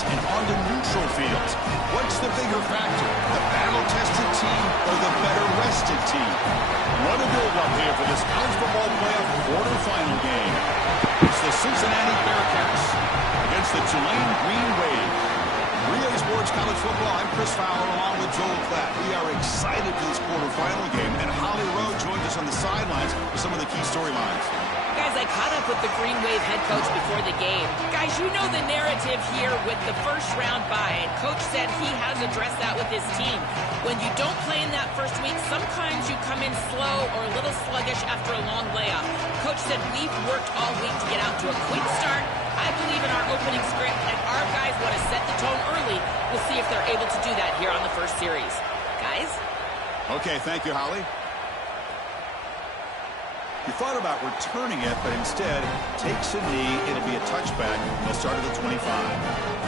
fields and onto neutral fields. What's the bigger factor, the battle-tested team or the better-rested team? What a build-up here for this college football playoff quarterfinal game. It's the Cincinnati Bearcats against the Tulane Green Wave. 3A Sports College Football, I'm Chris Fowler along with Joel Klatt. We are excited for this quarterfinal game, and Holly Rowe joins us on the sidelines for some of the key storylines. Guys, I caught up with the Green Wave head coach before the game. Guys, you know the narrative here with the first round bye, and coach said he has addressed that with his team. When you don't play in that first week, sometimes you come in slow or a little sluggish after a long layoff. Coach said we've worked all week to get out to a quick start. I believe in our opening script, and our guys want to set the tone early. We'll see if they're able to do that here on the first series. Guys? Okay, thank you, Holly. He thought about returning it, but instead takes a knee. It'll be a touchback. They'll start at the 25.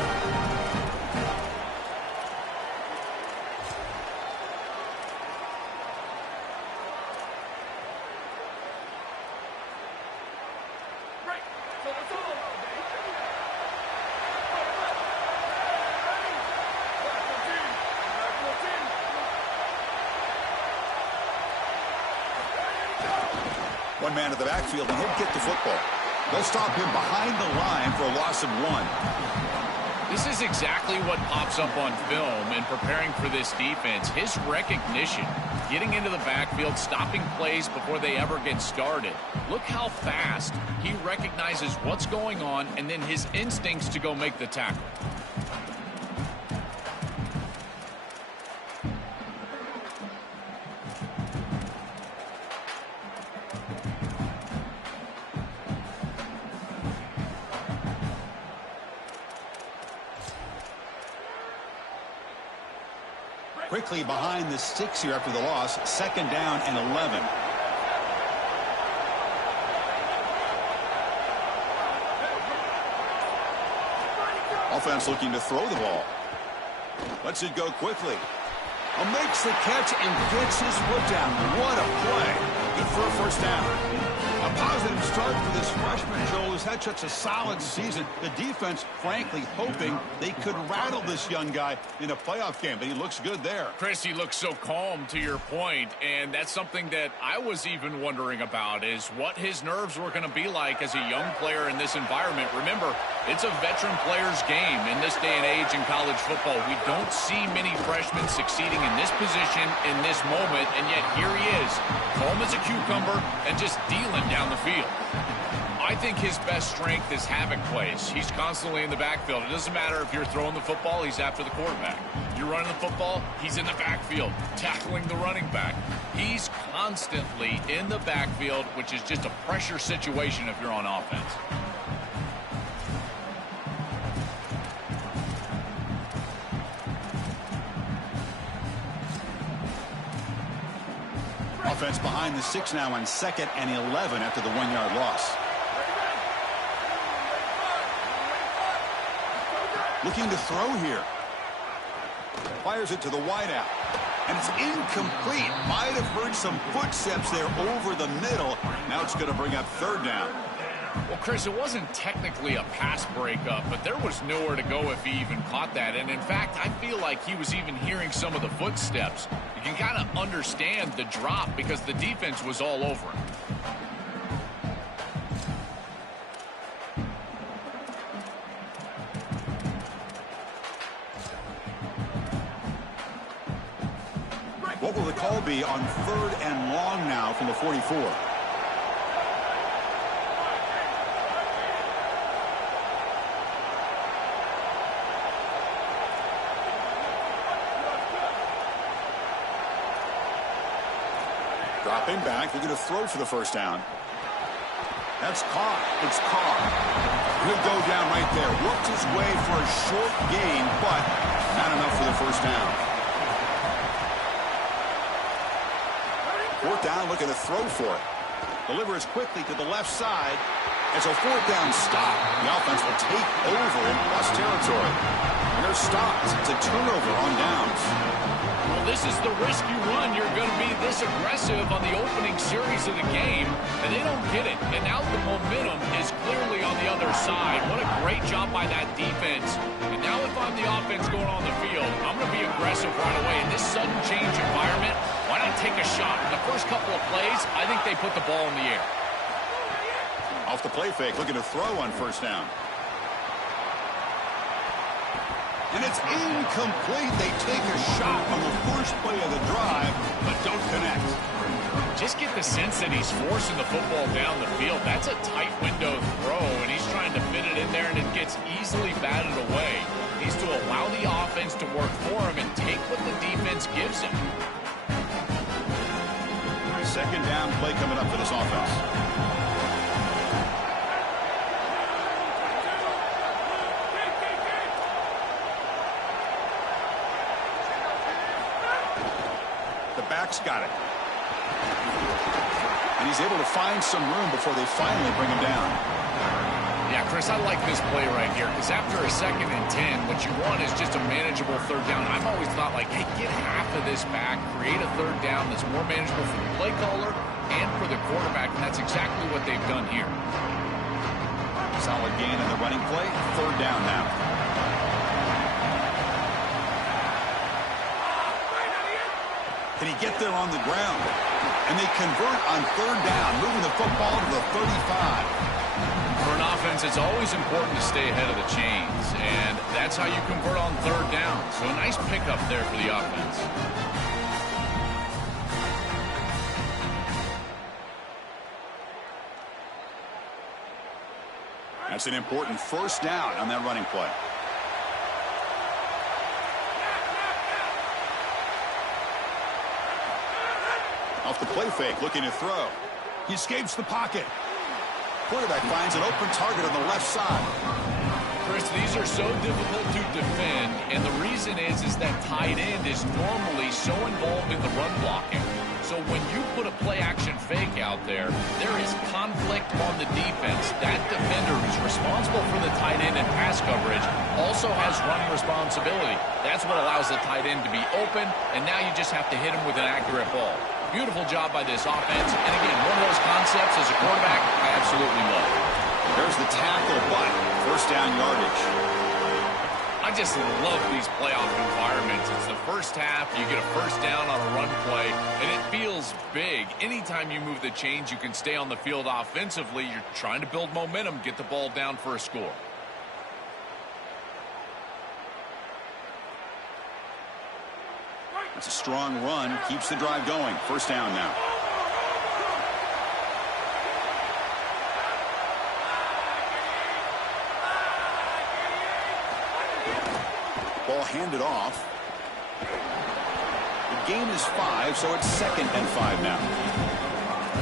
One man to the backfield, and he'll get the football. They'll stop him behind the line for a loss of 1. This is exactly what pops up on film in preparing for this defense. His recognition, getting into the backfield, stopping plays before they ever get started. Look how fast he recognizes what's going on and then his instincts to go make the tackle. Quickly behind the sticks here after the loss. 2nd down and 11. Offense looking to throw the ball. Lets it go quickly. Makes the catch and gets his foot down. What a play. Good for a first down. A positive start for this freshman, Joel, who's had such a solid season. The defense, frankly, hoping they could rattle this young guy in a playoff game, but he looks good there. Chris, he looks so calm, to your point, and that's something that I was even wondering about, is what his nerves were going to be like as a young player in this environment. Remember, it's a veteran player's game in this day and age in college football. We don't see many freshmen succeeding in this position in this moment, and yet here he is, calm as a cucumber and just dealing down the field. I think his best strength is havoc plays. He's constantly in the backfield. It doesn't matter if you're throwing the football, he's after the quarterback. You're running the football, he's in the backfield, tackling the running back. He's constantly in the backfield, which is just a pressure situation if you're on offense. Offense behind the 6 now on 2nd and 11 after the 1-yard loss. Looking to throw here. Fires it to the wideout. And it's incomplete. Might have heard some footsteps there over the middle. Now it's going to bring up 3rd down. Well, Chris, it wasn't technically a pass breakup, but there was nowhere to go if he even caught that. And in fact, I feel like he was even hearing some of the footsteps. You can kind of understand the drop because the defense was all over him. What will the call be on 3rd and long now from the 44? Dropping back. They're going to throw for the first down. That's caught. It's Carr. He'll go down right there. Worked his way for a short gain, but not enough for the first down. 4th down, looking to throw for it. Delivers quickly to the left side. It's a 4th down stop. The offense will take over in plus territory. And they're stopped. It's a turnover on downs. Well, this is the risk you run. You're going to be this aggressive on the opening series of the game, and they don't get it. And now the momentum is clearly on the other other side. What a great job by that defense. And now if I'm the offense going on the field, I'm going to be aggressive right away. In this sudden change environment, why not take a shot? In the first couple of plays, I think they put the ball in the air. Off the play fake, looking to throw on first down. And it's incomplete. They take a shot on the first play of the drive, but don't connect. Just get the sense that he's forcing the football down the field. That's a tight window throw, and he's trying to fit it in there, and it gets easily batted away. He needs to allow the offense to work for him and take what the defense gives him. Second down play coming up for this offense. The back's got it. And he's able to find some room before they finally bring him down. Yeah, Chris, I like this play right here because after a 2nd and 10, what you want is just a manageable third down. I've always thought, like, hey, get half of this back, create a third down that's more manageable for the play caller and for the quarterback, and that's exactly what they've done here. Solid gain in the running play. Third down now. Can he get there on the ground? And they convert on third down, moving the football to the 35. For an offense, it's always important to stay ahead of the chains, and that's how you convert on third down. So a nice pickup there for the offense. That's an important first down on that running play. Off the play fake, looking to throw. He escapes the pocket. Quarterback finds an open target on the left side. Chris, these are so difficult to defend, and the reason is that tight end is normally so involved in the run blocking. So when you put a play-action fake out there, there is conflict on the defense. That defender who's responsible for the tight end and pass coverage also has run responsibility. That's what allows the tight end to be open, and now you just have to hit him with an accurate ball. Beautiful job by this offense. And again, one of those concepts as a quarterback I absolutely love. There's the tackle, but first down yardage. I just love these playoff environments. It's the first half. You get a first down on a run play, and it feels big. Anytime you move the chains, you can stay on the field offensively. You're trying to build momentum, get the ball down for a score. It's a strong run, keeps the drive going. First down now. Ball handed off. The gain is 5, so it's 2nd and 5 now.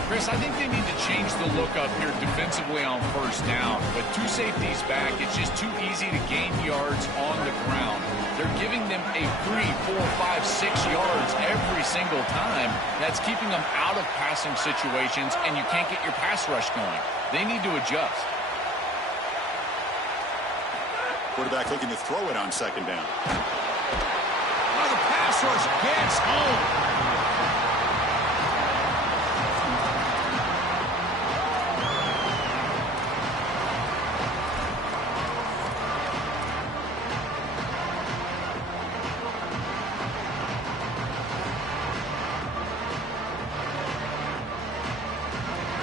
Chris, I think they need to change the look up here defensively on first down. With 2 safeties back, it's just too easy to gain yards on the ground. They're giving them a 3, 4, 5, 6 yards every single time. That's keeping them out of passing situations, and you can't get your pass rush going. They need to adjust. Quarterback looking to throw it on second down. Oh, the pass rush gets home.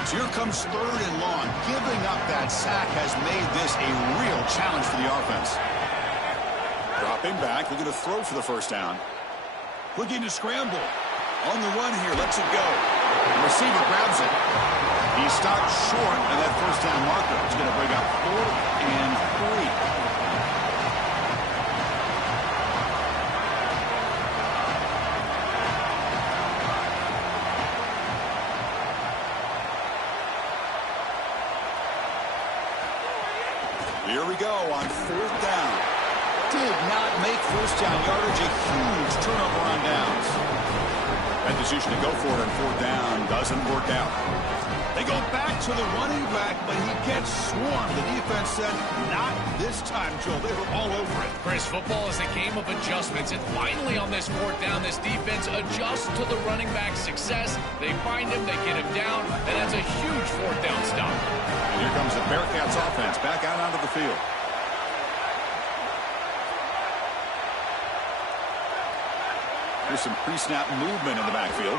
Here comes third and long. Giving up that sack has made this a real challenge for the offense. Dropping back, looking to throw for the first down. Looking to scramble. On the run here, lets it go. The receiver grabs it. He stopped short of that first down marker. He's going to bring up 4th and 3. Here we go on 4th down. Did not make first down yardage. A huge turnover on downs. That decision to go for it on 4th down doesn't work out. They go back to the running back, but he gets swarmed. The defense said, not this time, Joe. They were all over it. Chris, football is a game of adjustments, and finally on this fourth down, this defense adjusts to the running back's success. They find him, they get him down, and that's a huge fourth down stop. And here comes the Bearcats offense back out onto the field. Here's some pre-snap movement in the backfield.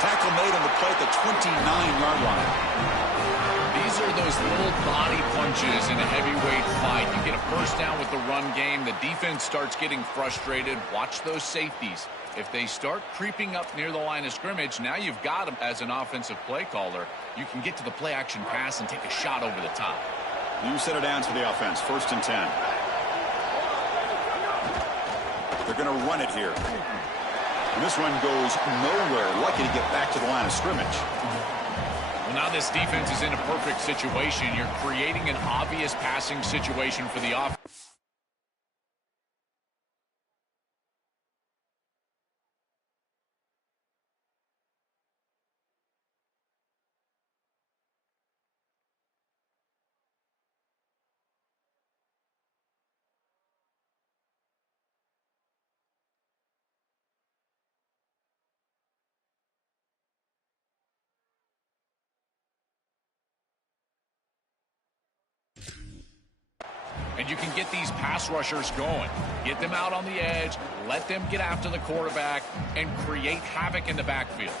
Tackle made on the play at the 29-yard line. These are those little body punches in a heavyweight fight. You get a first down with the run game. The defense starts getting frustrated. Watch those safeties. If they start creeping up near the line of scrimmage, now you've got them as an offensive play caller. You can get to the play-action pass and take a shot over the top. You set it down to the offense. 1st and 10. They're going to run it here. And this run goes nowhere. Lucky to get back to the line of scrimmage. Well, now this defense is in a perfect situation. You're creating an obvious passing situation for the offense. And you can get these pass rushers going. Get them out on the edge, let them get after the quarterback, and create havoc in the backfield.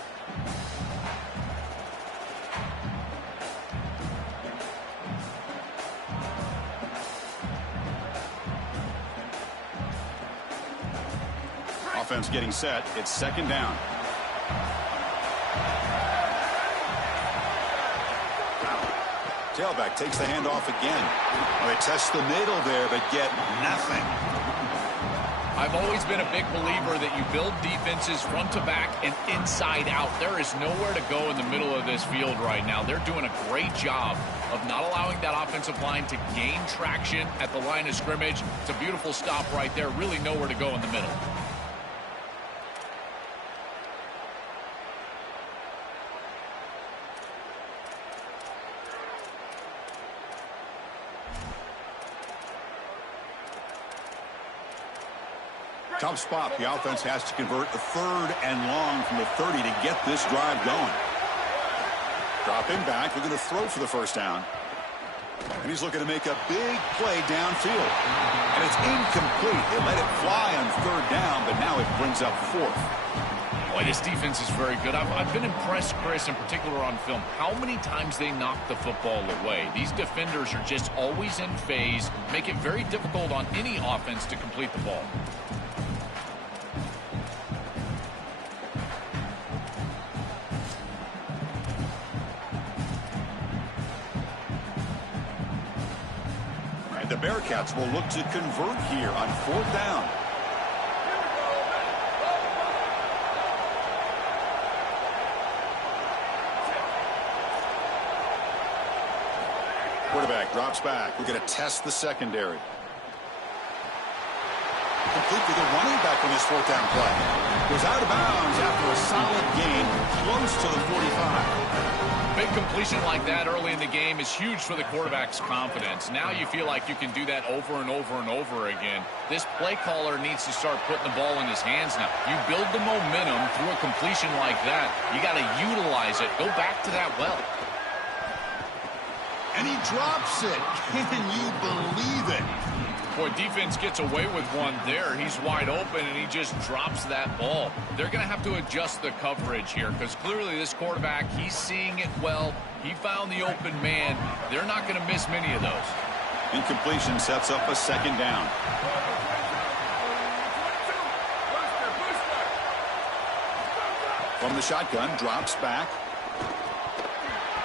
Offense getting set. It's 2nd down. Tailback takes the handoff again. Well, they test the middle there, but get nothing. I've always been a big believer that you build defenses front to back and inside out. There is nowhere to go in the middle of this field right now. They're doing a great job of not allowing that offensive line to gain traction at the line of scrimmage. It's a beautiful stop right there. Really nowhere to go in the middle. Tough spot. The offense has to convert a 3rd and long from the 30 to get this drive going. Dropping back. They're going to throw for the 1st down. And he's looking to make a big play downfield. And it's incomplete. They let it fly on 3rd down, but now it brings up 4th. Boy, this defense is very good. I've been impressed, Chris, in particular on film, how many times they knock the football away. These defenders are just always in phase, make it very difficult on any offense to complete the ball. The Bearcats will look to convert here on 4th down. Quarterback drops back. We're going to test the secondary. Complete with a running back on this 4th down play. Goes out of bounds after a solid gain close to the 45. Big completion like that early in the game is huge for the quarterback's confidence. Now you feel like you can do that over and over and over again. This play caller needs to start putting the ball in his hands now. You build the momentum through a completion like that. You got to utilize it. Go back to that well. And he drops it. Can you believe it? Boy, defense gets away with one there. He's wide open, and he just drops that ball. They're going to have to adjust the coverage here because clearly this quarterback, he's seeing it well. He found the open man. They're not going to miss many of those. Incompletion sets up a 2nd down. From the shotgun, drops back.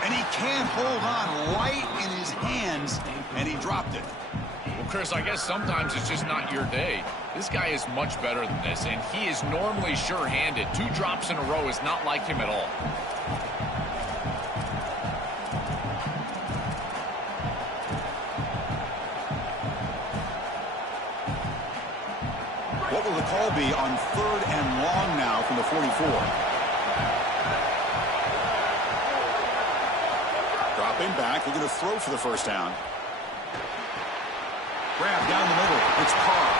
And he can't hold on right in his hands, and he dropped it. Well, Chris, I guess sometimes it's just not your day. This guy is much better than this, and he is normally sure-handed. 2 drops in a row is not like him at all. What will the call be on 3rd and long now from the 44? Dropping back, looking to throw for the first down. Grab down the middle. It's Carr.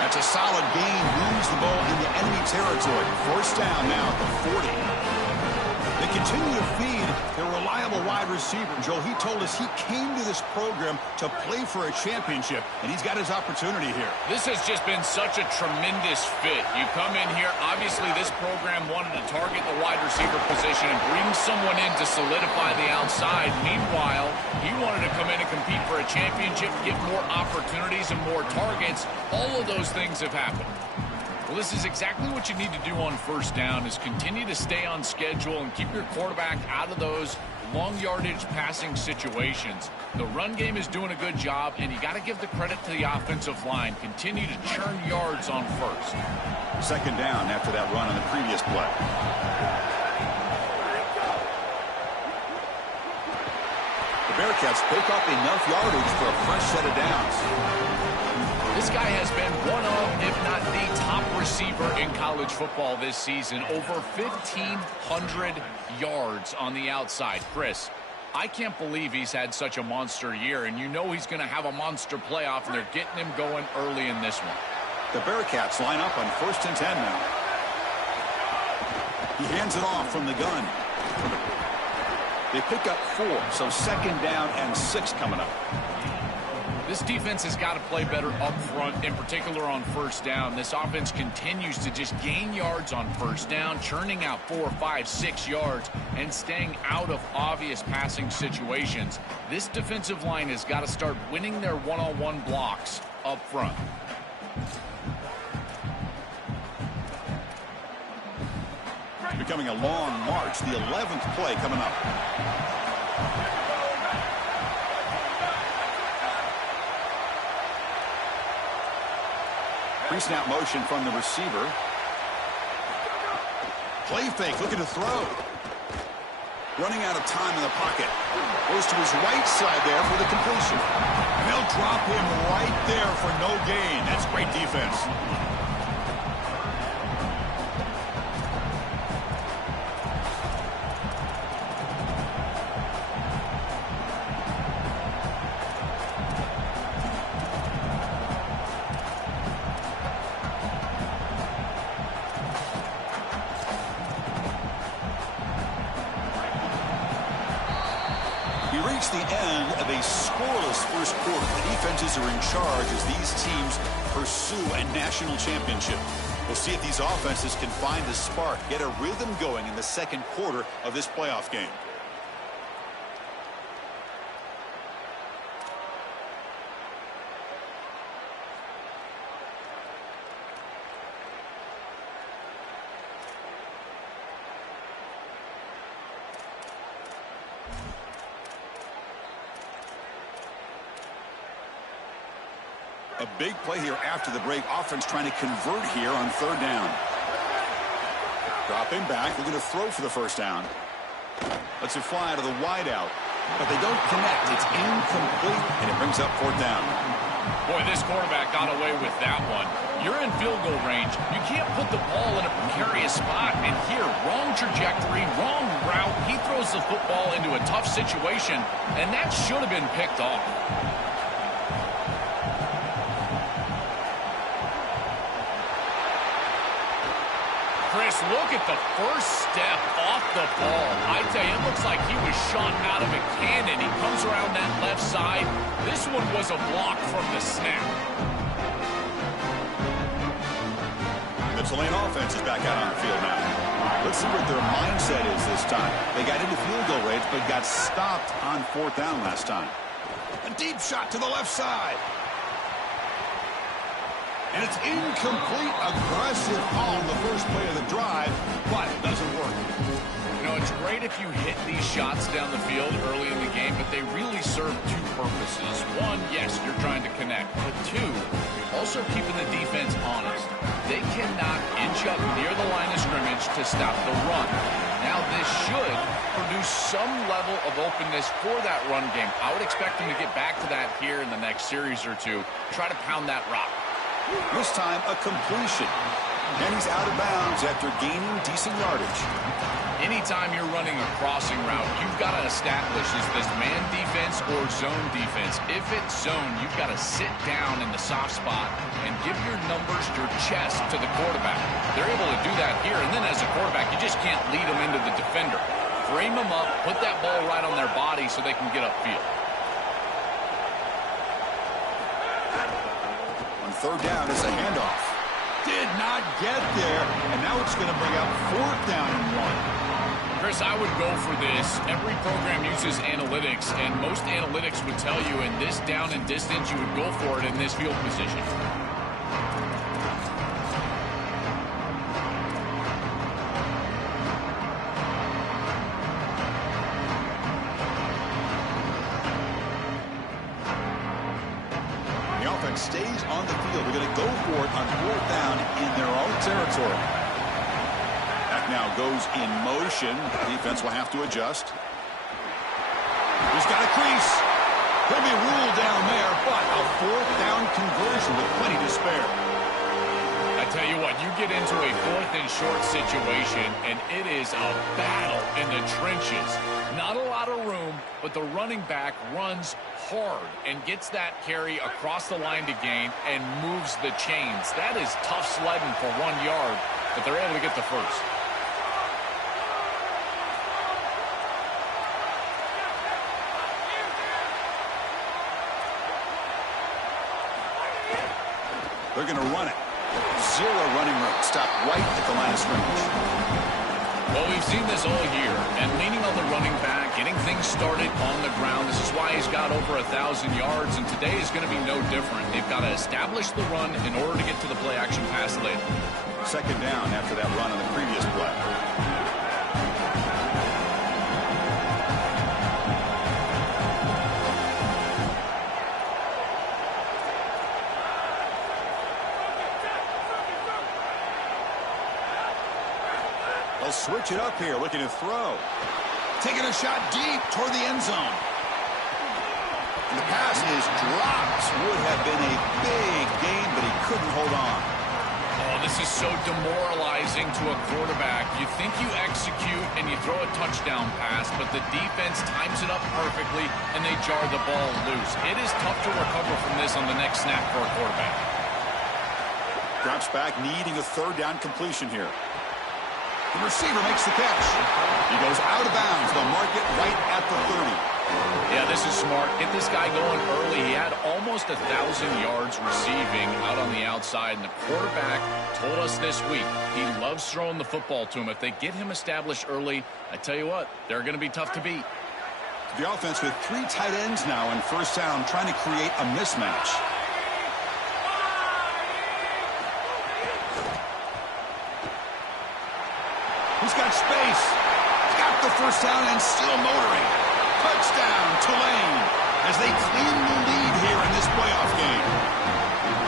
That's a solid gain. Moves the ball into enemy territory. First down now at the 40. They continue to feed their reliable wide receiver. Joe, he told us he came to this program to play for a championship, and he's got his opportunity here. This has just been such a tremendous fit. You come in here, obviously this program wanted to target the wide receiver position and bring someone in to solidify the outside. Meanwhile, he wanted to come in and compete for a championship, get more opportunities and more targets. All of those things have happened. Well, this is exactly what you need to do on first down, is continue to stay on schedule and keep your quarterback out of those long yardage passing situations. The run game is doing a good job, and you got to give the credit to the offensive line. Continue to churn yards on first. Second down after that run on the previous play. The Bearcats pick up enough yardage for a fresh set of downs. This guy has been one of, if not the top receiver in college football this season. Over 1,500 yards on the outside. Chris, I can't believe he's had such a monster year, and you know he's going to have a monster playoff, and they're getting him going early in this one. The Bearcats line up on 1st and 10 now. He hands it off from the gun. They pick up 4, so second down and 6 coming up. This defense has got to play better up front, in particular on first down. This offense continues to just gain yards on first down, churning out 4, 5, 6 yards, and staying out of obvious passing situations. This defensive line has got to start winning their one-on-one blocks up front. Becoming a long march, the 11th play coming up. Pre-snap motion from the receiver. Play fake, looking to throw. Running out of time in the pocket. Goes to his right side there for the completion. And they'll drop him right there for no gain. That's great defense. The end of a scoreless first quarter. The defenses are in charge as these teams pursue a national championship. We'll see if these offenses can find a spark, get a rhythm going in the second quarter of this playoff game. A big play here after the break. Offense trying to convert here on third down. Dropping back, looking to throw for the first down. Lets it fly to the wide out, but they don't connect. It's incomplete, and it brings up fourth down. Boy, this quarterback got away with that one. You're in field goal range. You can't put the ball in a precarious spot. And here, wrong trajectory, wrong route. He throws the football into a tough situation, and that should have been picked off. Chris, look at the first step off the ball. I tell you, it looks like he was shot out of a cannon. He comes around that left side. This one was a block from the snap. The Tulane offense is back out on the field now. Let's see what their mindset is this time. They got into field goal range, but got stopped on fourth down last time. A deep shot to the left side. And it's incomplete. Aggressive on the first play of the drive, but it doesn't work. You know, it's great if you hit these shots down the field early in the game, but they really serve two purposes. One, yes, you're trying to connect. But two, also keeping the defense honest. They cannot inch up near the line of scrimmage to stop the run. Now, this should produce some level of openness for that run game. I would expect them to get back to that here in the next series or two. Try to pound that rock. This time, a completion. And he's out of bounds after gaining decent yardage. Anytime you're running a crossing route, you've got to establish is this man defense or zone defense. If it's zone, you've got to sit down in the soft spot and give your numbers, your chest to the quarterback. They're able to do that here, and then as a quarterback, you just can't lead them into the defender. Frame them up, put that ball right on their body so they can get upfield. On third down, it's a handoff. Did not get there, and now it's going to bring up fourth down and 1. Chris, I would go for this. Every program uses analytics, and most analytics would tell you in this down and distance, you would go for it in this field position. The offense stays on the field. They're going to go for it on fourth down in their own territory. Now goes in motion. Defense will have to adjust. He's got a crease. He'll be ruled down there, but a fourth down conversion with plenty to spare. I tell you what, you get into a fourth and short situation, and it is a battle in the trenches. Not a lot of room, but the running back runs hard and gets that carry across the line to gain and moves the chains. That is tough sledding for 1 yard, but they're able to get the first. They're going to run it. Zero running room. Stop right at the line of scrimmage. Well, we've seen this all year, and leaning on the running back, getting things started on the ground. This is why he's got over 1,000 yards, and today is going to be no different. They've got to establish the run in order to get to the play-action pass later. Second down after that run on the previous play. They'll switch it up here, looking to throw. Taking a shot deep toward the end zone. And the pass is dropped. Would have been a big gain, but he couldn't hold on. Oh, this is so demoralizing to a quarterback. You think you execute and you throw a touchdown pass, but the defense times it up perfectly and they jar the ball loose. It is tough to recover from this on the next snap for a quarterback. Drops back, needing a third down completion here. The receiver makes the catch. He goes out of bounds. They'll mark it right at the 30. Yeah, this is smart. Get this guy going early. He had almost 1,000 yards receiving out on the outside, and the quarterback told us this week he loves throwing the football to him. If they get him established early, I tell you what, they're going to be tough to beat. The offense with 3 tight ends now in first down, trying to create a mismatch. He's got space. Got the first down and still motoring. Touchdown, Tulane, as they clean the lead here in this playoff game.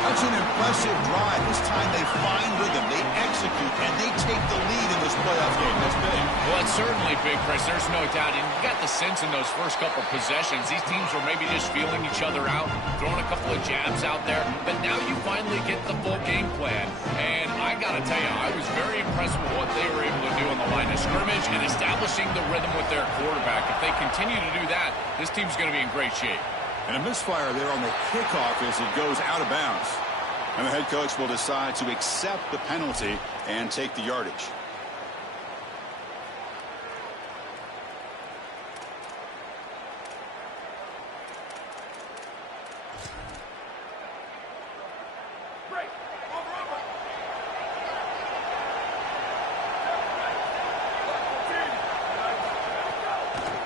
That's an impressive drive. This time they find rhythm, they execute, and they take the lead in this playoff game. That's big. Well, it's certainly big, Chris. There's no doubt. And you got the sense in those first couple possessions, these teams were maybe just feeling each other out, throwing a couple of jabs out there. But now you finally get the full game plan. And I got to tell you, I was very impressed with what they were able to do on the line of scrimmage and establishing the rhythm with their quarterback. If they continue to do that, this team's going to be in great shape. And a misfire there on the kickoff as it goes out of bounds. And the head coach will decide to accept the penalty and take the yardage.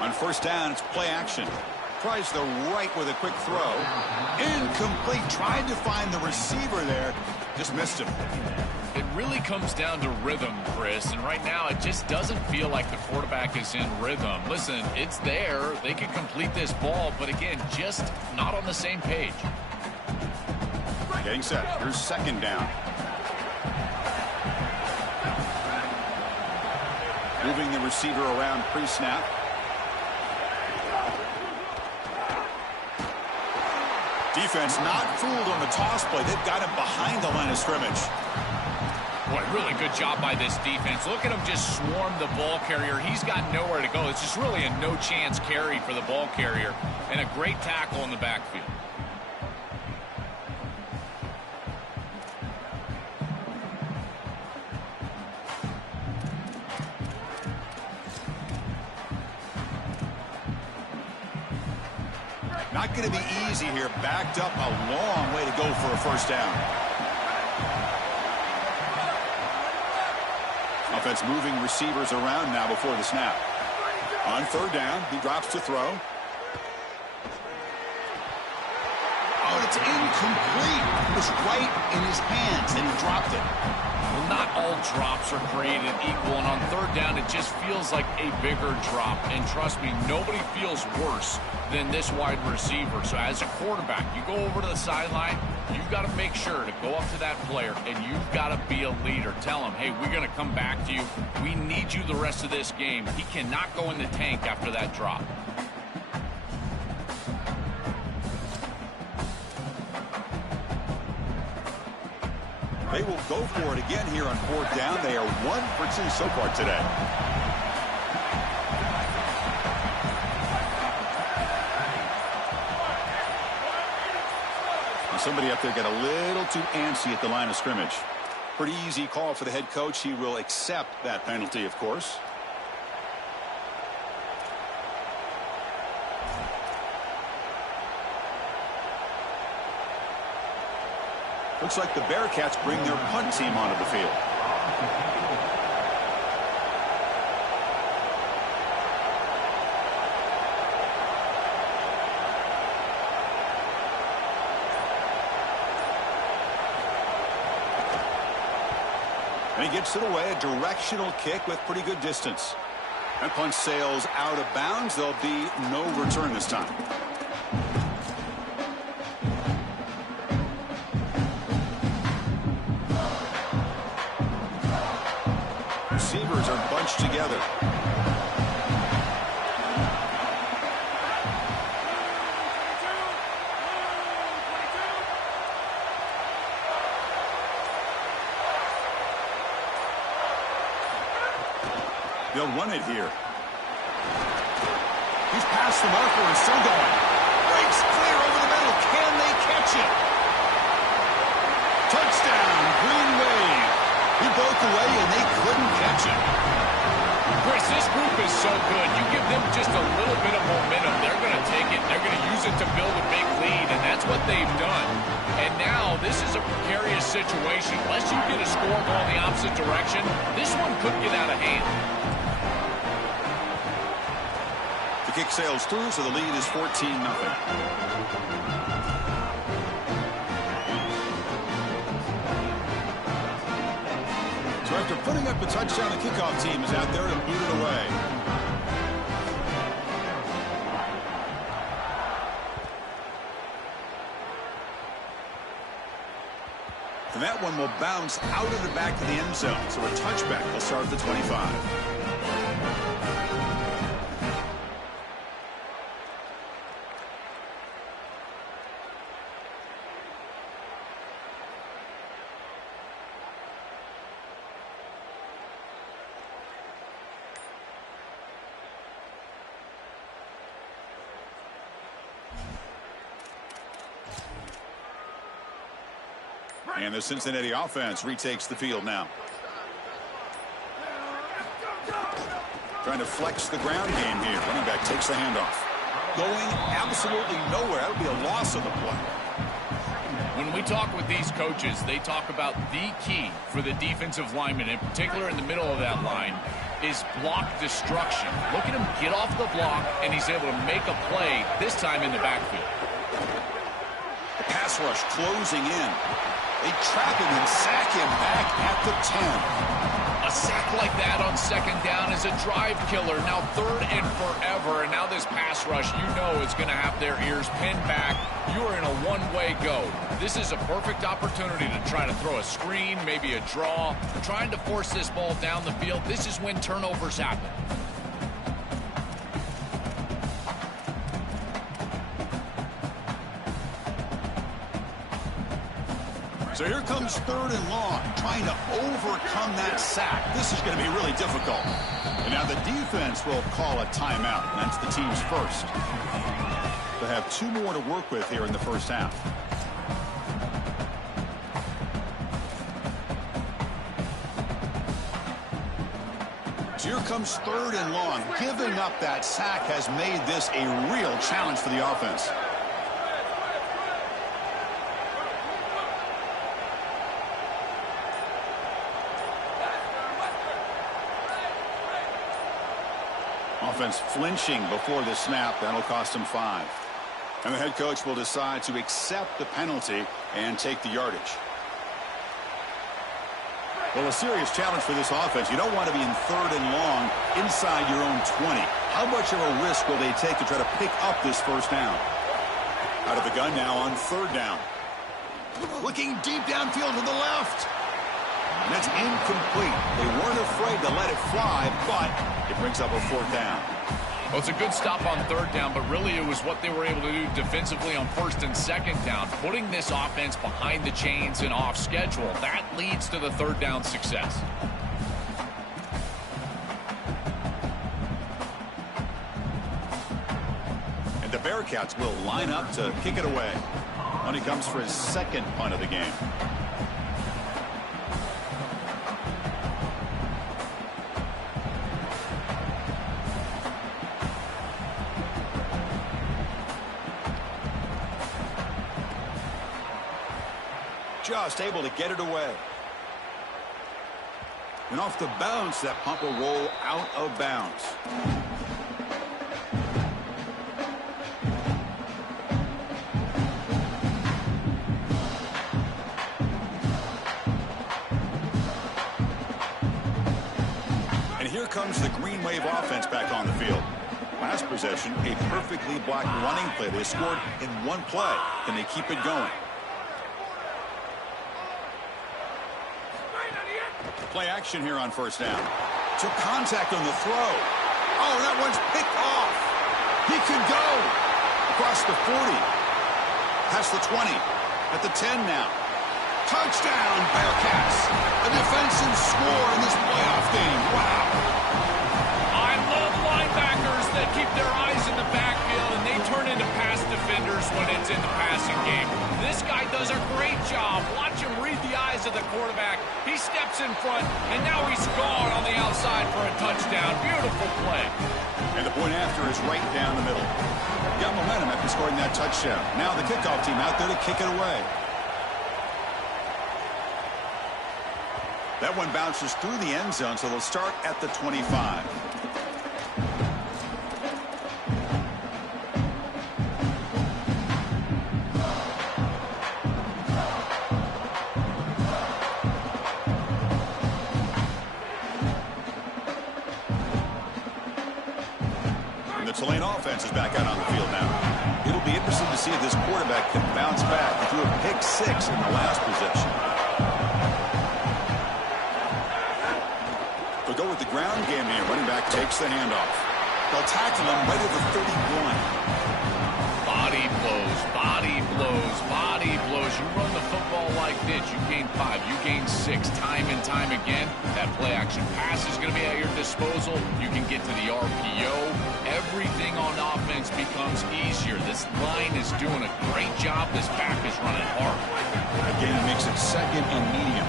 On first down, it's play action. Tries the right with a quick throw. Incomplete. Tried to find the receiver there. Just missed him. It really comes down to rhythm, Chris. And right now, it just doesn't feel like the quarterback is in rhythm. Listen, it's there. They can complete this ball. But again, just not on the same page. Getting set. Here's second down. Moving the receiver around pre-snap. Defense not fooled on the toss play. They've got him behind the line of scrimmage. Boy, really good job by this defense. Look at him just swarm the ball carrier. He's got nowhere to go. It's just really a no-chance carry for the ball carrier, and a great tackle in the backfield. Not going to be easy here. Backed up a long way to go for a first down. Offense moving receivers around now before the snap. On third down, he drops to throw. Oh, it's incomplete. It was right in his hands, and he dropped it. Well, not all drops are created equal, and on third down, it just feels like a bigger drop. And trust me, nobody feels worse than this wide receiver. So as a quarterback, you go over to the sideline, you've got to make sure to go up to that player, and you've got to be a leader. Tell him, hey, we're going to come back to you. We need you the rest of this game. He cannot go in the tank after that drop. They will go for it again here on fourth down. They are 1 for 2 so far today. Somebody up there got a little too antsy at the line of scrimmage. Pretty easy call for the head coach. He will accept that penalty, of course. Looks like the Bearcats bring their punt team onto the field. And he gets it away, a directional kick with pretty good distance. That punt sails out of bounds. There'll be no return this time. Receivers are bunched together. They'll run it here. He's past the marker and still going. Breaks clear over the middle. Can they catch it? Touchdown, Green Wave. He broke away and they couldn't catch it. Chris, this group is so good. You give them just a little bit of momentum, they're going to take it. They're going to use it to build a big lead, and that's what they've done. And now this is a precarious situation. Unless you get a score going the opposite direction, this one could get out of hand. The kick sails through, so the lead is 14-0. So after putting up a touchdown, the kickoff team is out there to boot it away. And that one will bounce out of the back of the end zone. So a touchback will start at the 25. And the Cincinnati offense retakes the field now. Trying to flex the ground game here. Running back takes the handoff. Going absolutely nowhere. That would be a loss of the play. When we talk with these coaches, they talk about the key for the defensive lineman, in particular in the middle of that line, is block destruction. Look at him get off the block, and he's able to make a play, this time in the backfield. The pass rush closing in. They trap him and sack him back at the 10. A sack like that on second down is a drive killer. Now third and forever, and now this pass rush, you know, is going to have their ears pinned back. You are in a one-way go. This is a perfect opportunity to try to throw a screen, maybe a draw, trying to force this ball down the field. This is when turnovers happen. So here comes 3rd and long, trying to overcome that sack. This is going to be really difficult. And now the defense will call a timeout. That's the team's first. They'll have 2 more to work with here in the first half. So here comes 3rd and long. Giving up that sack has made this a real challenge for the offense. Offense flinching before the snap. That'll cost him 5. And the head coach will decide to accept the penalty and take the yardage. Well, a serious challenge for this offense. You don't want to be in 3rd and long inside your own 20. How much of a risk will they take to try to pick up this first down? Out of the gun now on 3rd down. Looking deep downfield to the left. And that's incomplete. They weren't afraid to let it fly, but it brings up a 4th down. Well, it's a good stop on 3rd down, but really it was what they were able to do defensively on 1st and 2nd down, putting this offense behind the chains and off schedule. That leads to the 3rd down success. And the Bearcats will line up to kick it away when he comes for his 2nd punt of the game. Just able to get it away. And off the bounce, that punt will roll out of bounds. And here comes the Green Wave offense back on the field. Last possession, a perfectly blocked running play. They scored in 1 play. Can they keep it going? Play action here on 1st down. Took contact on the throw. Oh, that one's picked off. He could go across the 40. Past the 20. At the 10 now. Touchdown, Bearcats. A defensive score in this playoff game. Wow. I love linebackers that keep their eyes in the backfield and they turn into pass defenders when it's in the passing game. This guy does a great job. Watch him read the eyes of the quarterback. He steps in front, and now he's gone on the outside for a touchdown. Beautiful play. And the point after is right down the middle. Got momentum after scoring that touchdown. Now the kickoff team out there to kick it away. That one bounces through the end zone, so they'll start at the 25. Tulane offense is back out on the field now. It'll be interesting to see if this quarterback can bounce back. He threw a pick 6 in the last possession. They'll go with the ground game here. Running back takes the handoff. They'll tackle him right at the 31. Body blows, body blows, body blows. You run the football like this, you gain 5, you gain 6, time and time again. That play action pass is going to be at your disposal. You can get to the RPO. Everything on offense becomes easier. This line is doing a great job. This back is running hard. Again, it makes it 2nd and medium.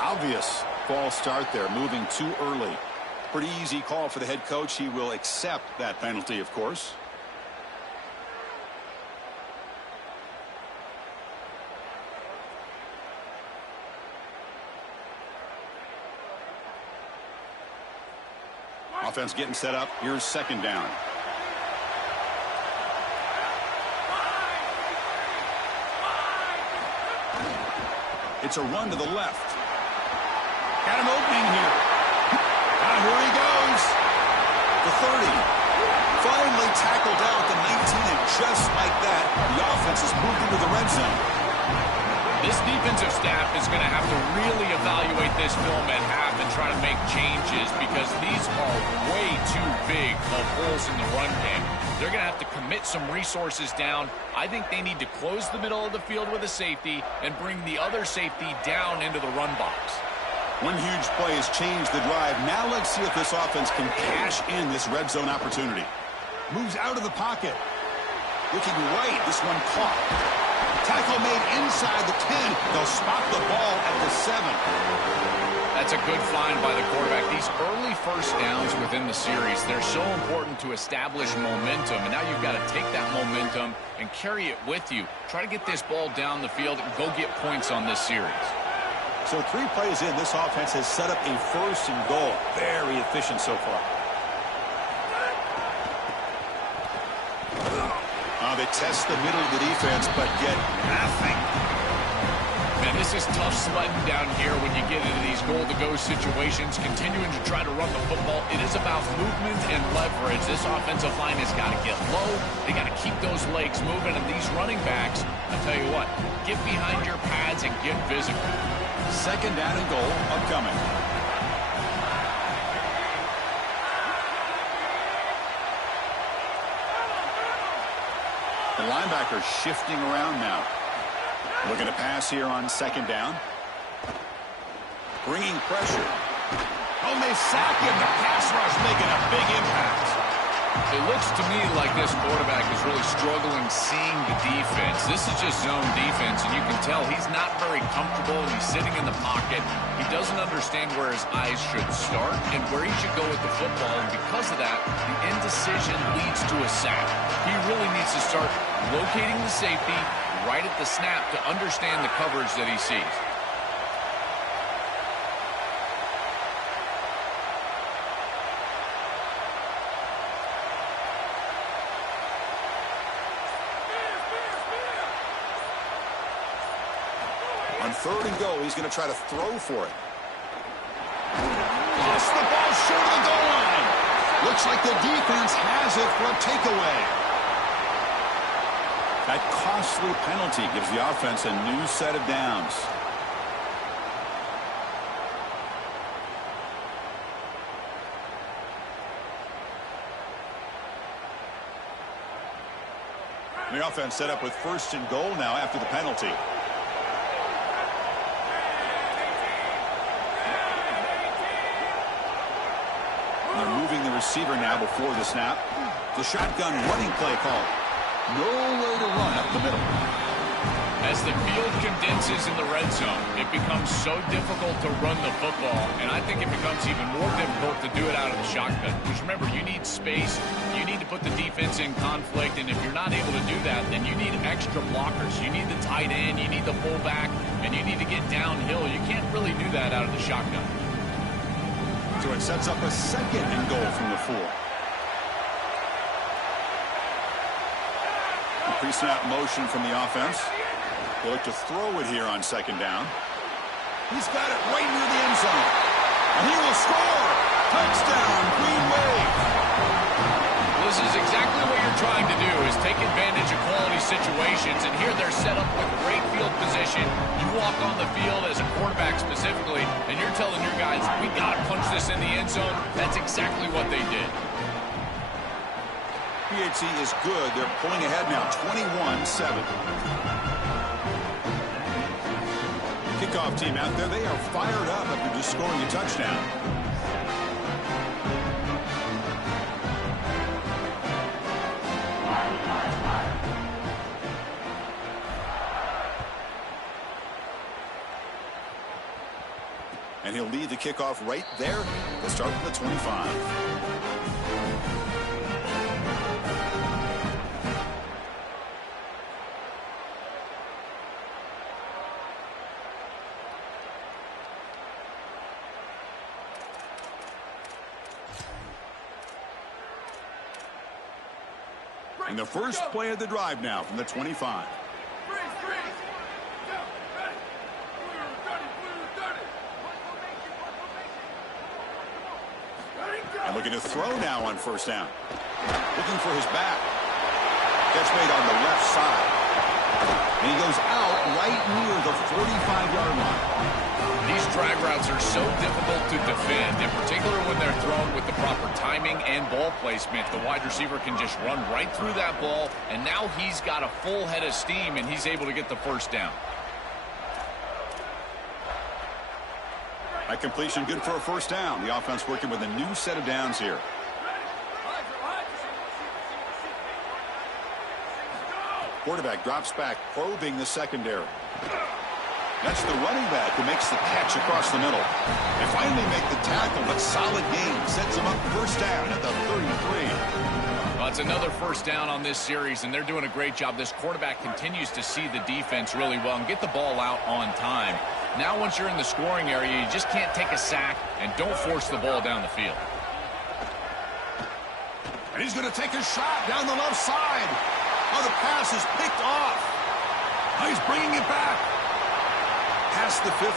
Obvious false start there, moving too early. Pretty easy call for the head coach. He will accept that penalty, of course. Offense getting set up. Here's 2nd down. It's a run to the left. Got an opening here. And here he goes. The 30. Finally tackled out at the just like that, the offense has moved into the red zone. This defensive staff is going to have to really evaluate this film at half and try to make changes because these are way too big of holes in the run game. They're going to have to commit some resources down. I think they need to close the middle of the field with a safety and bring the other safety down into the run box. One huge play has changed the drive. Now let's see if this offense can cash in this red zone opportunity. Moves out of the pocket. Looking right, this one caught. Tackle made inside the 10. They'll spot the ball at the 7. That's a good find by the quarterback. These early first downs within the series, they're so important to establish momentum. And now you've got to take that momentum and carry it with you. Try to get this ball down the field and go get points on this series. So 3 plays in, this offense has set up a 1st and goal. Very efficient so far. They test the middle of the defense, but get nothing. Man, this is tough sledding down here when you get into these goal-to-go situations, continuing to try to run the football. It is about movement and leverage. This offensive line has got to get low. They got to keep those legs moving, and these running backs, I'll tell you what, get behind your pads and get physical. 2nd down and goal upcoming. The linebacker shifting around now. Looking to pass here on 2nd down. Bringing pressure. Oh, they sack him. The pass rush making a big impact. It looks to me like this quarterback is really struggling seeing the defense. This is just zone defense, and you can tell he's not very comfortable, and he's sitting in the pocket. He doesn't understand where his eyes should start and where he should go with the football, and because of that, the indecision leads to a sack. He really needs to start locating the safety right at the snap to understand the coverage that he sees. On 3rd and goal, he's going to try to throw for it. Lost the ball short of the goal line. Looks like the defense has it for a takeaway. That costly penalty gives the offense a new set of downs. The offense set up with 1st and goal now after the penalty. They're moving the receiver now before the snap. The shotgun running play call. Nowhere to run up the middle. As the field condenses in the red zone, it becomes so difficult to run the football, and I think it becomes even more difficult to do it out of the shotgun. Because remember, you need space, you need to put the defense in conflict, and if you're not able to do that, then you need extra blockers. You need the tight end, you need the fullback, and you need to get downhill. You can't really do that out of the shotgun. So it sets up a 2nd and goal from the 4. The pre-snap motion from the offense. They look to throw it here on 2nd down. He's got it right near the end zone. And he will score. Touchdown, Green Wave. This is exactly what you're trying to do, is take advantage of quality situations. And here they're set up with great field position. You walk on the field as a quarterback specifically, and you're telling your guys, we got to punch this in the end zone. That's exactly what they did. PHC is good. They're pulling ahead now, 21-7. Kickoff team out there, they are fired up after just scoring a touchdown. And he'll lead the kickoff right there. They'll start from the 25. And the first play of the drive now from the 25. And looking to throw now on 1st down. Looking for his back. Catch made on the left side. And he goes out right near the 45-yard line. These drag routes are so difficult to defend, in particular when they're thrown with the proper timing and ball placement. The wide receiver can just run right through that ball, and now he's got a full head of steam, and he's able to get the first down. That completion good for a first down. The offense working with a new set of downs here. Quarterback drops back, probing the secondary. That's the running back who makes the catch across the middle. They finally make the tackle, but solid gain sets them up first down at the 33. Well, it's another first down on this series, and they're doing a great job. This quarterback continues to see the defense really well and get the ball out on time. Now once you're in the scoring area, you just can't take a sack and don't force the ball down the field. And he's going to take a shot down the left side. Oh, the pass is picked off. Oh, he's bringing it back. Past the 50.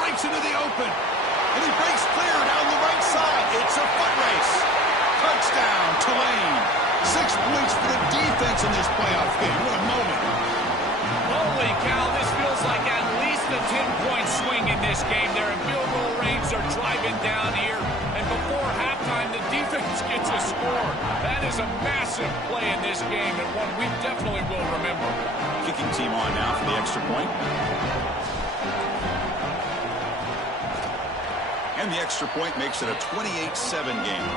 Breaks into the open. And he breaks clear down the right side. It's a foot race. Touchdown, Tulane. 6 points for the defense in this playoff game. What a moment. Holy cow, this feels like at least a 10-point swing in this game. They're in field goal range. They're driving down here. And before halftime, the defense gets a score. That is a massive play in this game, and one we definitely will remember. Kicking team on now for the extra point. And the extra point makes it a 28-7 game.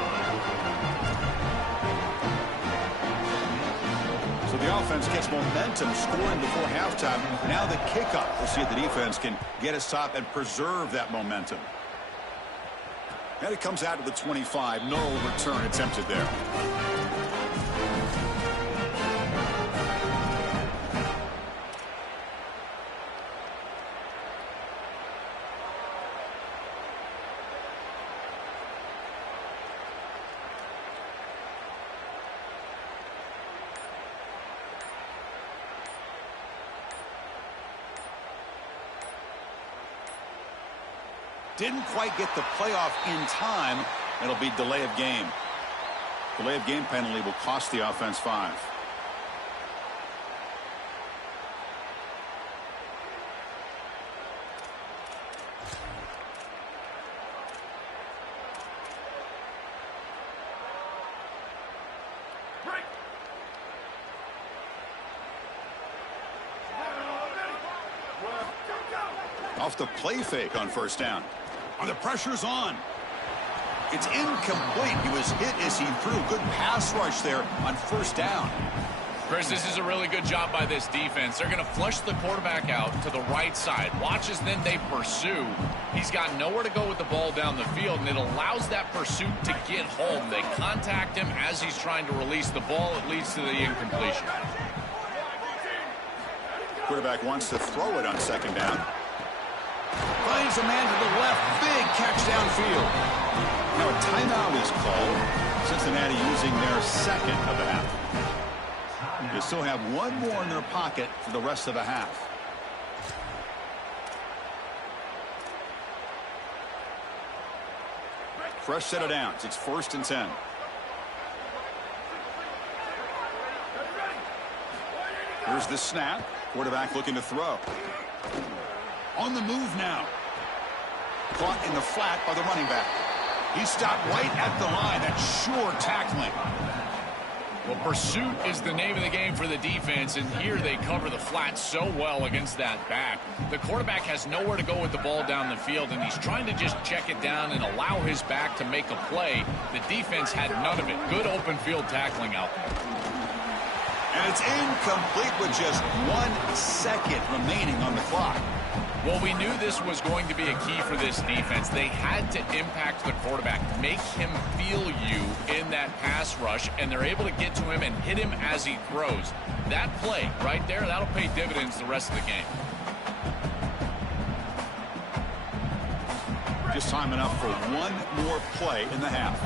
So the offense gets momentum, scoring before halftime. Now the kickoff. We'll see if the defense can get a stop and preserve that momentum. And it comes out to the 25. No return attempted there. Didn't quite get the playoff in time. It'll be delay of game. Delay of game penalty will cost the offense 5. Off the play fake on first down. The pressure's on. It's incomplete. He was hit as he threw. Good pass rush there on first down. Chris, this is a really good job by this defense. They're going to flush the quarterback out to the right side. Watch as then they pursue. He's got nowhere to go with the ball down the field, and it allows that pursuit to get home. They contact him as he's trying to release the ball. It leads to the incompletion. Quarterback wants to throw it on second down. Finds a man to the left. Big catch downfield. Now a timeout is called. Cincinnati using their second of the half. They still have one more in their pocket for the rest of the half. Fresh set of downs. It's 1st and 10. Here's the snap. Quarterback looking to throw. On the move now. Caught in the flat by the running back. He stopped right at the line. That's sure tackling. Well, pursuit is the name of the game for the defense, and here they cover the flat so well against that back. The quarterback has nowhere to go with the ball down the field, and he's trying to just check it down and allow his back to make a play. The defense had none of it. Good open field tackling out there. And it's incomplete with just 1 second remaining on the clock. Well, we knew this was going to be a key for this defense. They had to impact the quarterback, make him feel you in that pass rush, and they're able to get to him and hit him as he throws. That play right there, that'll pay dividends the rest of the game. Just time enough for one more play in the half.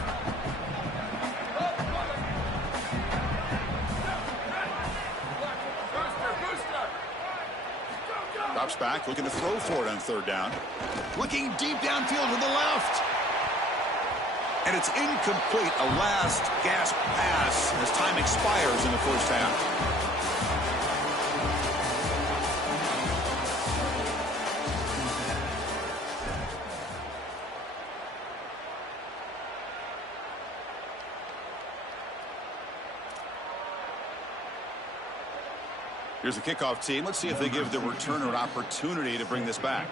Drops back, looking to throw for it on third down. Looking deep downfield to the left. And it's incomplete, a last gasp pass as time expires in the first half. Here's the kickoff team. Let's see if they give the returner an opportunity to bring this back.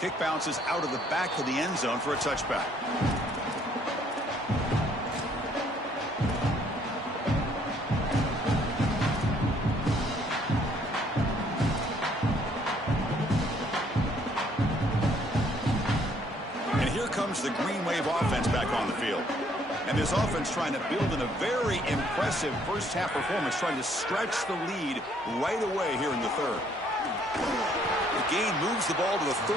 Kick bounces out of the back of the end zone for a touchback. And here comes the Green Wave offense back on the field. And this offense trying to build in a very impressive first half performance, trying to stretch the lead right away here in the third. The gain moves the ball to the 34.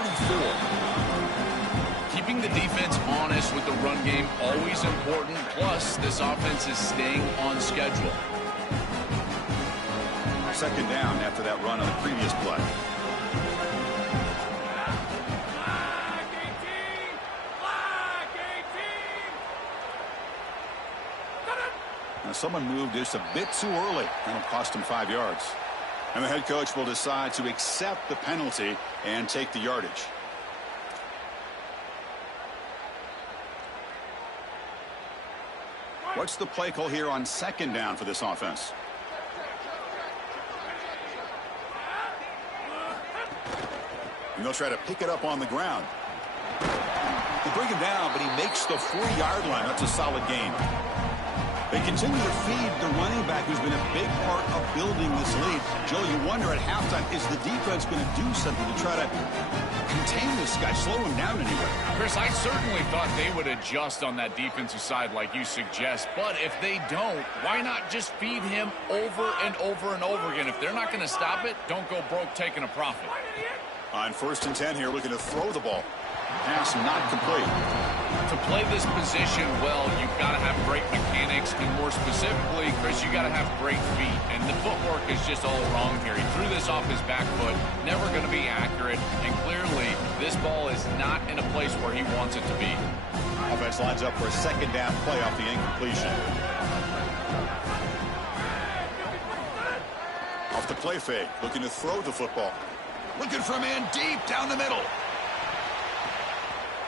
Keeping the defense honest with the run game, always important. Plus, this offense is staying on schedule. Second down after that run on the previous play. Now someone moved just a bit too early. That'll cost him 5 yards. And the head coach will decide to accept the penalty and take the yardage. What's the play call here on second down for this offense? And they'll try to pick it up on the ground. They bring him down, but he makes the 4-yard line. That's a solid gain. They continue to feed the running back who's been a big part of building this lead. Joe, you wonder at halftime, is the defense going to do something to try to contain this guy, slow him down anyway? Chris, I certainly thought they would adjust on that defensive side like you suggest. But if they don't, why not just feed him over and over and over again? If they're not going to stop it, don't go broke taking a profit. On 1st and 10 here, looking to throw the ball. Pass not complete. To play this position well, you've got to have great mechanics, and more specifically, Chris, you got to have great feet. And the footwork is just all wrong here. He threw this off his back foot, never going to be accurate, and clearly this ball is not in a place where he wants it to be. Offense lines up for a second down play off the incompletion. Off the play fake, looking to throw the football. Looking for a man deep down the middle.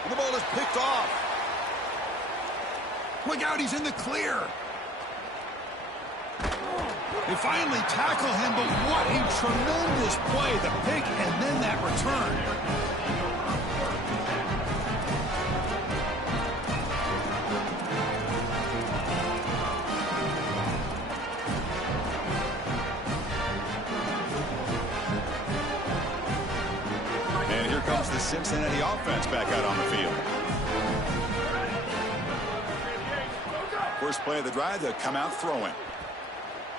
And the ball is picked off. Look out, he's in the clear. They finally tackle him, but what a tremendous play. The pick and then that return. And here comes the Cincinnati offense back out on the field. First play of the drive, they'll come out throwing.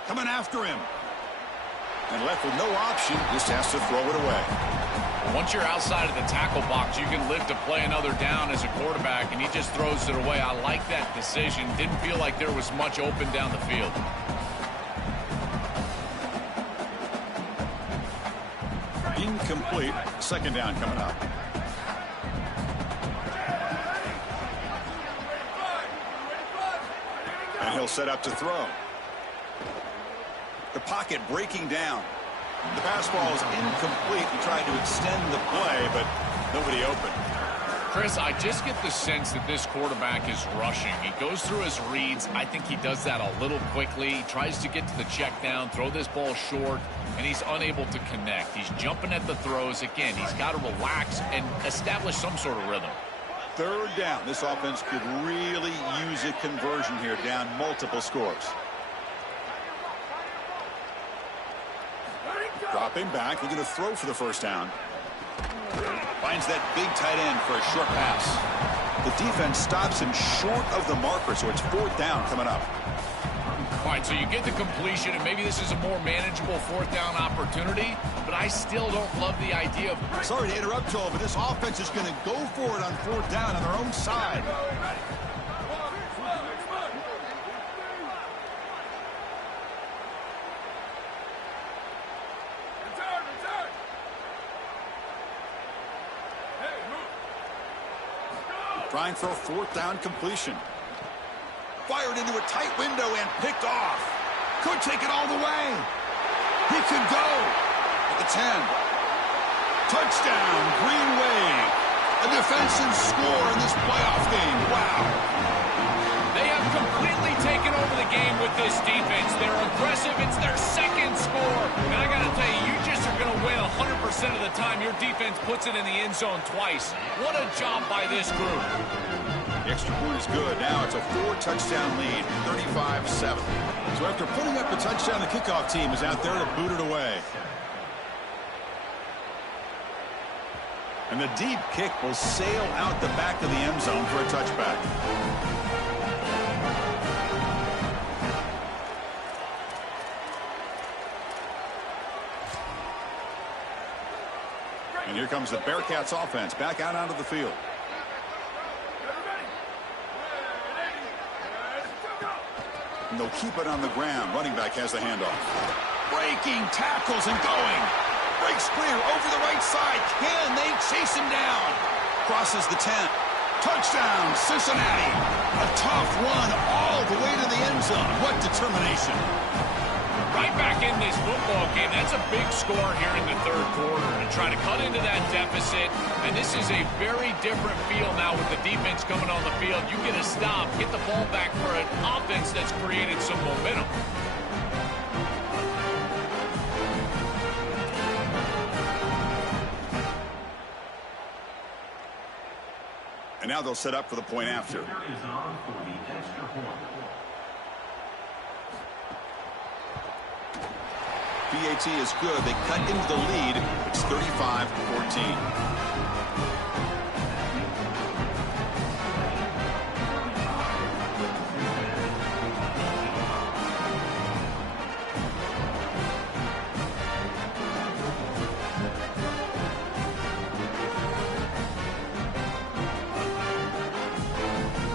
Coming after him. And left with no option, just has to throw it away. Once you're outside of the tackle box, you can live to play another down as a quarterback, and he just throws it away. I like that decision. Didn't feel like there was much open down the field. Incomplete. Second down coming up. And he'll set up to throw. The pocket breaking down. The pass ball is incomplete. He tried to extend the play, but nobody open. Chris, I just get the sense that this quarterback is rushing. He goes through his reads. I think he does that a little quickly. He tries to get to the check down, throw this ball short, and he's unable to connect. He's jumping at the throws. Again, he's got to relax and establish some sort of rhythm. Third down. This offense could really use a conversion here, down multiple scores. Dropping back, looking to throw for the first down. Finds that big tight end for a short pass. The defense stops him short of the marker, so it's fourth down coming up. All right, so you get the completion, and maybe this is a more manageable fourth down opportunity, but I still don't love the idea of... Sorry to interrupt, Joel, but this offense is going to go for it on fourth down on their own side. Trying for a fourth down completion. Fired into a tight window and picked off. Could take it all the way. He could go at the 10. Touchdown, Green Wave. A defensive score in this playoff game. Wow. They have completely taken over the game with this defense. They're aggressive. It's their second score. And I got to tell you, you just are going to win 100% of the time your defense puts it in the end zone twice. What a job by this group. The extra point is good. Now it's a 4-touchdown lead, 35-7. So after putting up a touchdown, the kickoff team is out there to boot it away. And the deep kick will sail out the back of the end zone for a touchback. And here comes the Bearcats offense back out onto the field. And they'll keep it on the ground. Running back has the handoff. Breaking tackles and going. Breaks clear over the right side. Can they chase him down? Crosses the 10. Touchdown, Cincinnati. A tough run all the way to the end zone. What determination. Right back in this football game. That's a big score here in the third quarter to try to cut into that deficit. And this is a very different feel now with the defense coming on the field. You get a stop, get the ball back for an offense that's created some momentum. And now they'll set up for the point after. PAT is good. They cut into the lead. It's 35-14.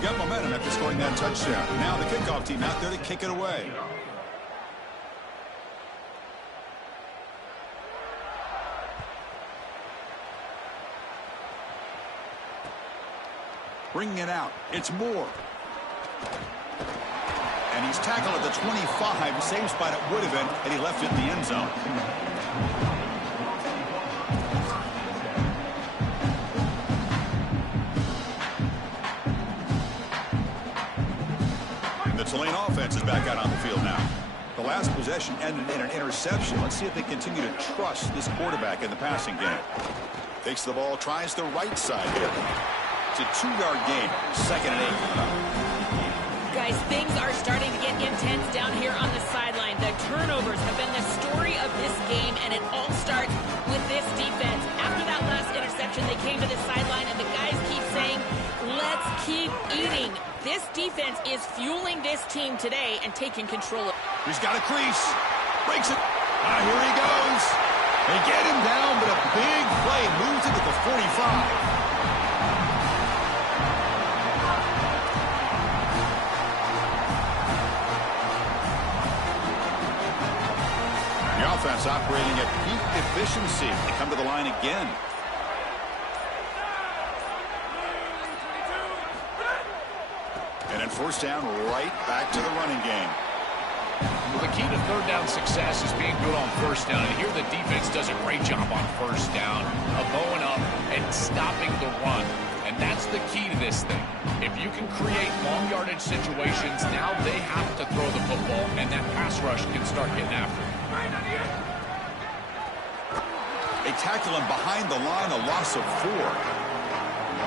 Got momentum after scoring that touchdown. Now the kickoff team out there to kick it away. Bringing it out. It's Moore. And he's tackled at the 25. Same spot it would have been, and he left it in the end zone. And the Tulane offense is back out on the field now. The last possession ended in an interception. Let's see if they continue to trust this quarterback in the passing game. Takes the ball, tries the right side here. It's a 2-yard gain. 2nd and 8. Guys, things are starting to get intense down here on the sideline. The turnovers have been the story of this game, and it all starts with this defense. After that last interception, they came to the sideline, and the guys keep saying, let's keep eating. This defense is fueling this team today and taking control. He's got a crease. Breaks it. Here he goes. They get him down, but a big play moves it to the 45. Offense operating at peak efficiency. They come to the line again. And then first down, right back to the running game. Well, the key to third down success is being good on first down. And here the defense does a great job on first down of bowing up and stopping the run. And that's the key to this thing. If you can create long yardage situations, now they have to throw the football, and that pass rush can start getting after it. They tackle him behind the line, a loss of 4.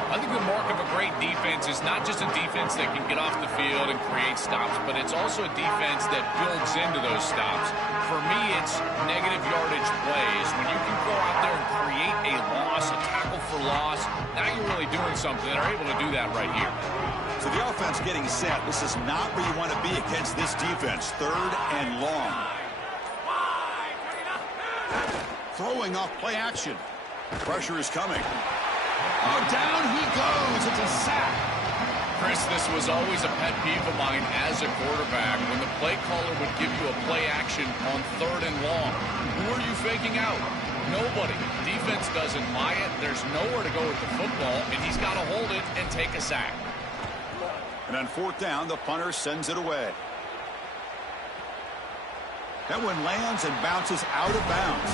I think the mark of a great defense is not just a defense that can get off the field and create stops, but it's also a defense that builds into those stops. For me, it's negative yardage plays. When you can go out there and create a loss, a tackle for loss, now you're really doing something. They're able to do that right here. So the offense getting set. This is not where you want to be against this defense. 3rd and long. Throwing off play action. Pressure is coming. Oh, down he goes. It's a sack. Chris, this was always a pet peeve of mine as a quarterback. When the play caller would give you a play action on 3rd and long, who are you faking out? Nobody. Defense defense doesn't buy it, there's nowhere to go with the football, and he's got to hold it and take a sack. And on fourth down, the punter sends it away. That one lands and bounces out of bounds.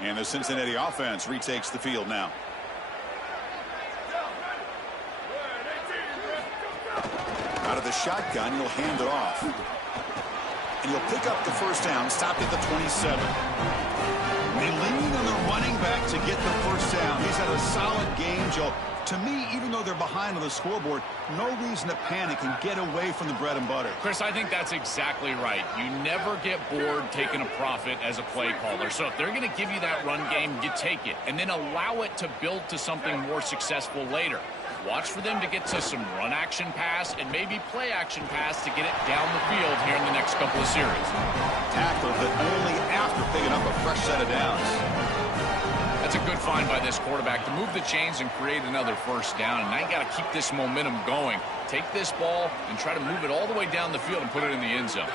And the Cincinnati offense retakes the field now. Out of the shotgun, he'll hand it off. And he'll pick up the first down, stopped at the 27. They lean on the running back to get the first down. He's had a solid game, Joe. To me, even though they're behind on the scoreboard, no reason to panic and get away from the bread and butter. Chris, I think that's exactly right. You never get bored taking a profit as a play caller. So if they're going to give you that run game, you take it. And then allow it to build to something more successful later. Watch for them to get to some run action pass and maybe play action pass to get it down the field here in the next couple of series. Tackle, but only after picking up a fresh set of downs. That's a good find by this quarterback to move the chains and create another first down. And now you got to keep this momentum going. Take this ball and try to move it all the way down the field and put it in the end zone.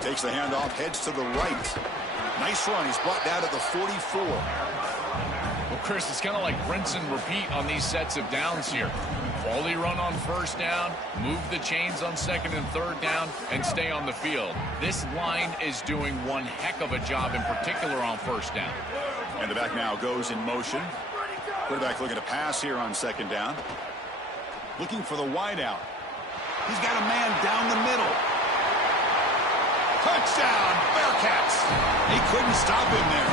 Takes the handoff, heads to the right. Nice run. He's brought down at the 44. Well, Chris, it's kind of like rinse and repeat on these sets of downs here. Quality run on first down, move the chains on second and third down, and stay on the field. This line is doing one heck of a job, in particular on first down. And the back now goes in motion. Quarterback looking to pass here on second down. Looking for the wide out. He's got a man down the middle. Touchdown, Bearcats. He couldn't stop him there.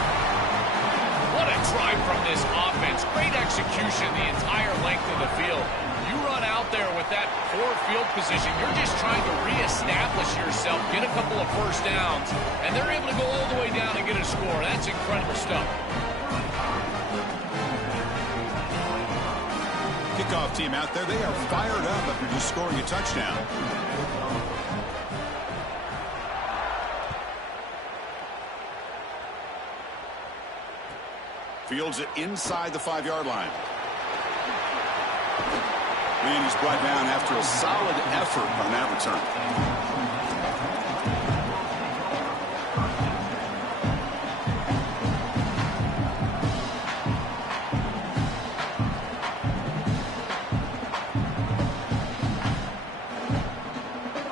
What a drive from this offense. Great execution the entire length of the field. You run out there with that poor field position, you're just trying to reestablish yourself, get a couple of first downs, and they're able to go all the way down and get a score. That's incredible stuff. Kickoff team out there, they are fired up after just scoring a touchdown. Fields it inside the 5-yard line. And he's brought down after a solid effort on that return.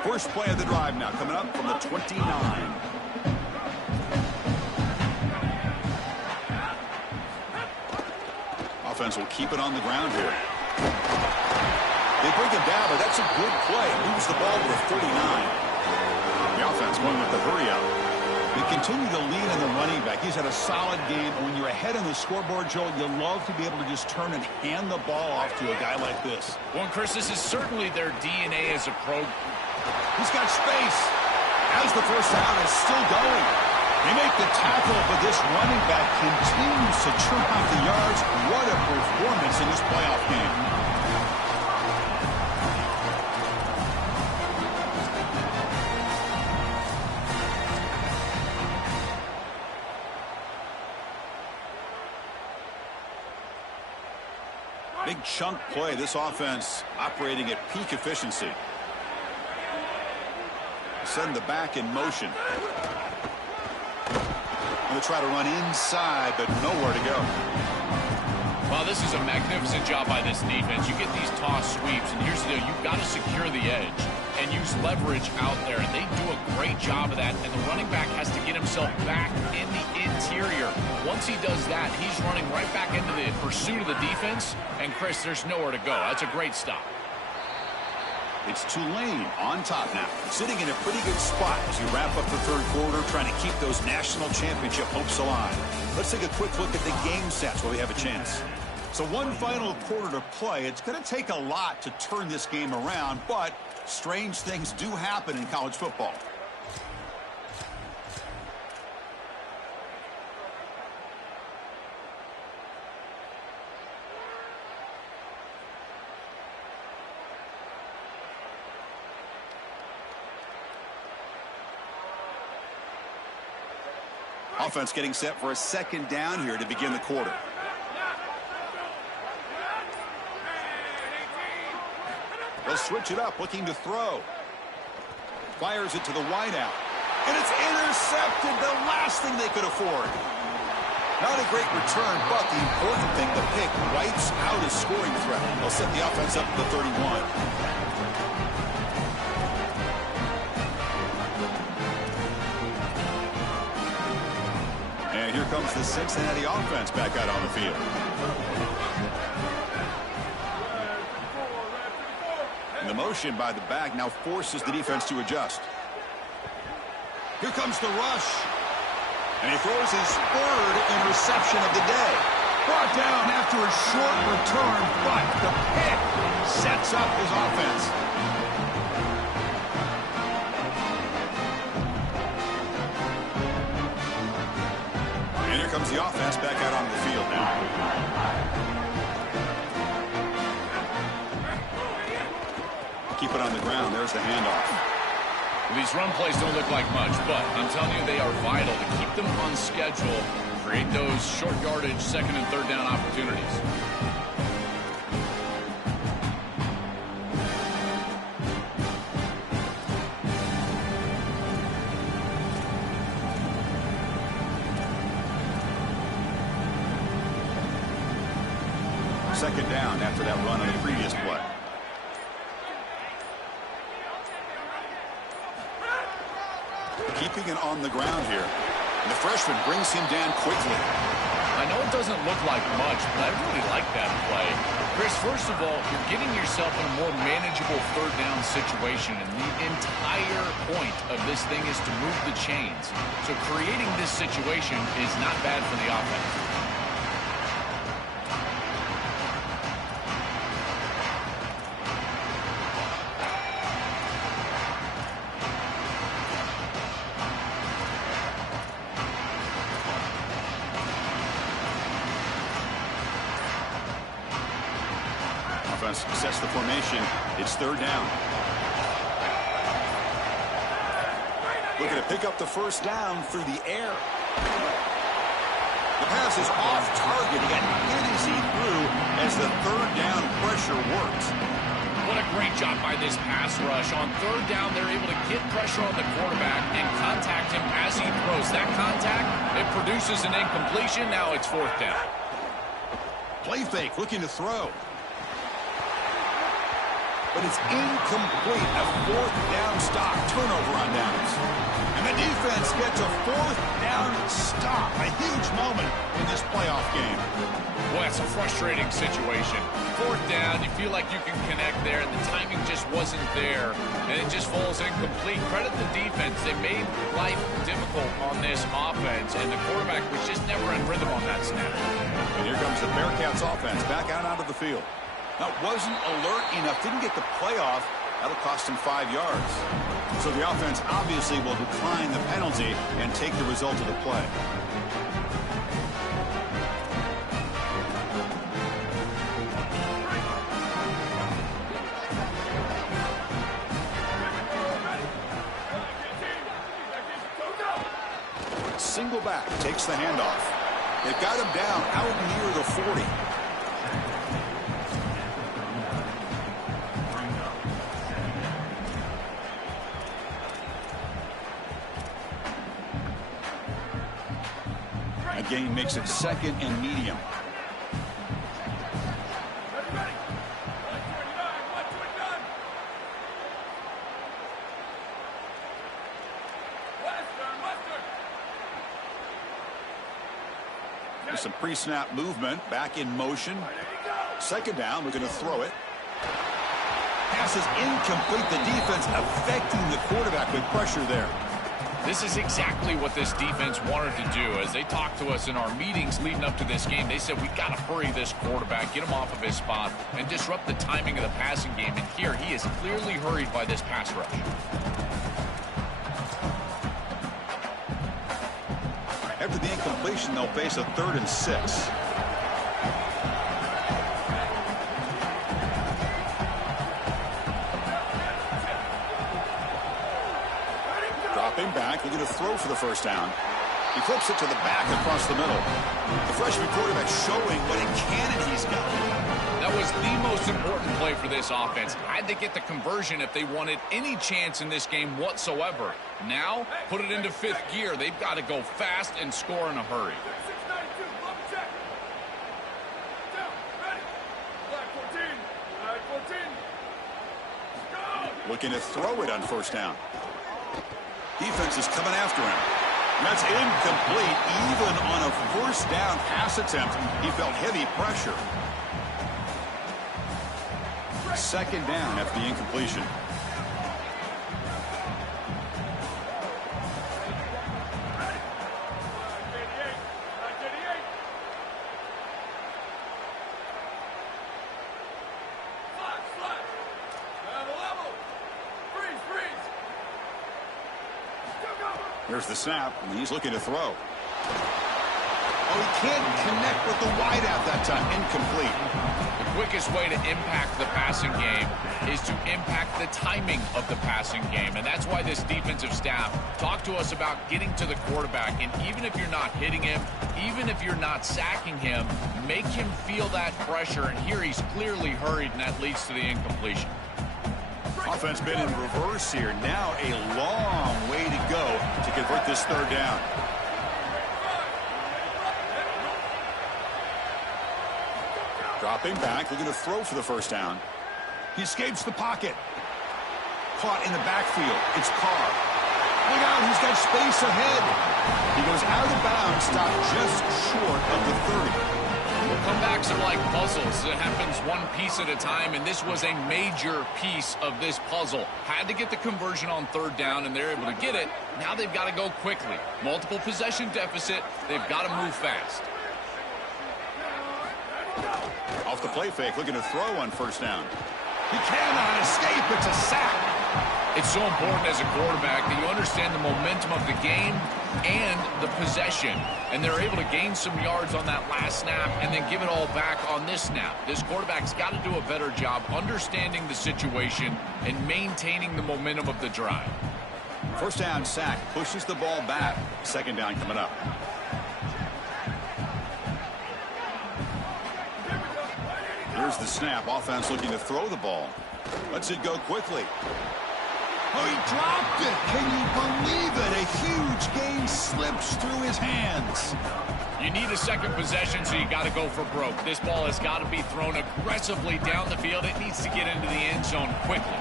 First play of the drive now coming up from the 29. Offense will keep it on the ground here. They bring him down, but that's a good play. Moves the ball to the 39. The offense going with the hurry out. They continue to lean on the running back. He's had a solid game. When you're ahead on the scoreboard, Joe, you love to be able to just turn and hand the ball off to a guy like this. Well, Chris, this is certainly their DNA as a pro. He's got space. As the first down is still going. They make the tackle, but this running back continues to churn out the yards. What a performance in this playoff game. Big chunk play. This offense operating at peak efficiency. Send the back in motion. Going to try to run inside, but nowhere to go. Well, this is a magnificent job by this defense. You get these toss sweeps, and here's the deal. You've got to secure the edge and use leverage out there, and they do a great job of that, and the running back has to get himself back in the interior. Once he does that, he's running right back into the pursuit of the defense, and, Chris, there's nowhere to go. That's a great stop. It's Tulane on top now, sitting in a pretty good spot as you wrap up the third quarter, trying to keep those national championship hopes alive. Let's take a quick look at the game stats while we have a chance. So one final quarter to play. It's going to take a lot to turn this game around, but strange things do happen in college football. Offense getting set for a second down here to begin the quarter. switch it up, looking to throw. Fires it to the wideout. And it's intercepted, the last thing they could afford. Not a great return, but the important thing, the pick wipes out a scoring threat. They'll set the offense up to the 31. And here comes the Cincinnati offense back out on the field. And the motion by the back now forces the defense to adjust. Here comes the rush. And he throws his third interception of the day. Brought down after a short return, but the pick sets up his offense. And here comes the offense back out on the field now. Keep it on the ground. There's the handoff. These run plays don't look like much, but I'm telling you they are vital to keep them on schedule, create those short yardage second and third down opportunities. Second down after that run on the previous play. Keeping it on the ground here. And the freshman brings him down quickly. I know it doesn't look like much, but I really like that play. Chris, first of all, you're getting yourself in a more manageable third down situation, and the entire point of this thing is to move the chains. So creating this situation is not bad for the offense. Sets the formation. It's third down. Looking to pick up the first down through the air. The pass is off target. He got hit as he threw as the third down pressure works. What a great job by this pass rush. On third down, they're able to get pressure on the quarterback and contact him as he throws. That contact, it produces an incompletion. Now it's fourth down. Play fake, looking to throw. But it's incomplete. A fourth down stop. Turnover on downs. And the defense gets a fourth down stop. A huge moment in this playoff game. Boy, that's a frustrating situation. Fourth down, you feel like you can connect there, and the timing just wasn't there, and it just falls incomplete. Credit the defense. They made life difficult on this offense, and the quarterback was just never in rhythm on that snap. And here comes the Bearcats offense back out onto the field. Now, wasn't alert enough, didn't get the playoff. That'll cost him 5 yards. So the offense obviously will decline the penalty and take the result of the play. Single back, takes the handoff. They've got him down out near the 40. Gain makes it second and medium. There's some pre-snap movement, back in motion. Second down, we're going to throw it. Pass is incomplete. The defense affecting the quarterback with pressure there. This is exactly what this defense wanted to do. As they talked to us in our meetings leading up to this game, they said, we got to hurry this quarterback, get him off of his spot, and disrupt the timing of the passing game. And here, he is clearly hurried by this pass rush. After the incompletion, they'll face a 3rd and 6. Dropping back, looking to throw for the first down. He flips it to the back across the middle. The freshman quarterback showing what a cannon he's got. That was the most important play for this offense. Had to get the conversion if they wanted any chance in this game whatsoever. Now, put it into fifth gear. They've got to go fast and score in a hurry. Looking to throw it on first down. Defense is coming after him. That's incomplete. Even on a first down pass attempt, he felt heavy pressure. Second down after the incompletion. Here's the snap, and he's looking to throw. Oh, he can't connect with the wideout that time. Incomplete. The quickest way to impact the passing game is to impact the timing of the passing game, and that's why this defensive staff talked to us about getting to the quarterback, and even if you're not hitting him, even if you're not sacking him, make him feel that pressure, and here he's clearly hurried, and that leads to the incompletion. Offense been in reverse here. Now a long way to go to convert this third down. Dropping back, looking to throw for the first down. He escapes the pocket. Caught in the backfield. It's Carr. Look out, he's got space ahead. He goes out of bounds, stopped just short of the 30. Comebacks are like puzzles. It happens one piece at a time, and this was a major piece of this puzzle. Had to get the conversion on third down, and they're able to get it. Now they've got to go quickly. Multiple possession deficit. They've got to move fast. Off the play fake, looking to throw on first down. He cannot escape. It's a sack. It's so important as a quarterback that you understand the momentum of the game and the possession. And they're able to gain some yards on that last snap and then give it all back on this snap. This quarterback's got to do a better job understanding the situation and maintaining the momentum of the drive. First down sack, pushes the ball back. Second down coming up. Here's the snap. Offense looking to throw the ball. Lets it go quickly. Oh, he dropped it. Can you believe it? A huge gain slips through his hands. You need a second possession, so you got to go for broke. This ball has got to be thrown aggressively down the field. It needs to get into the end zone quickly.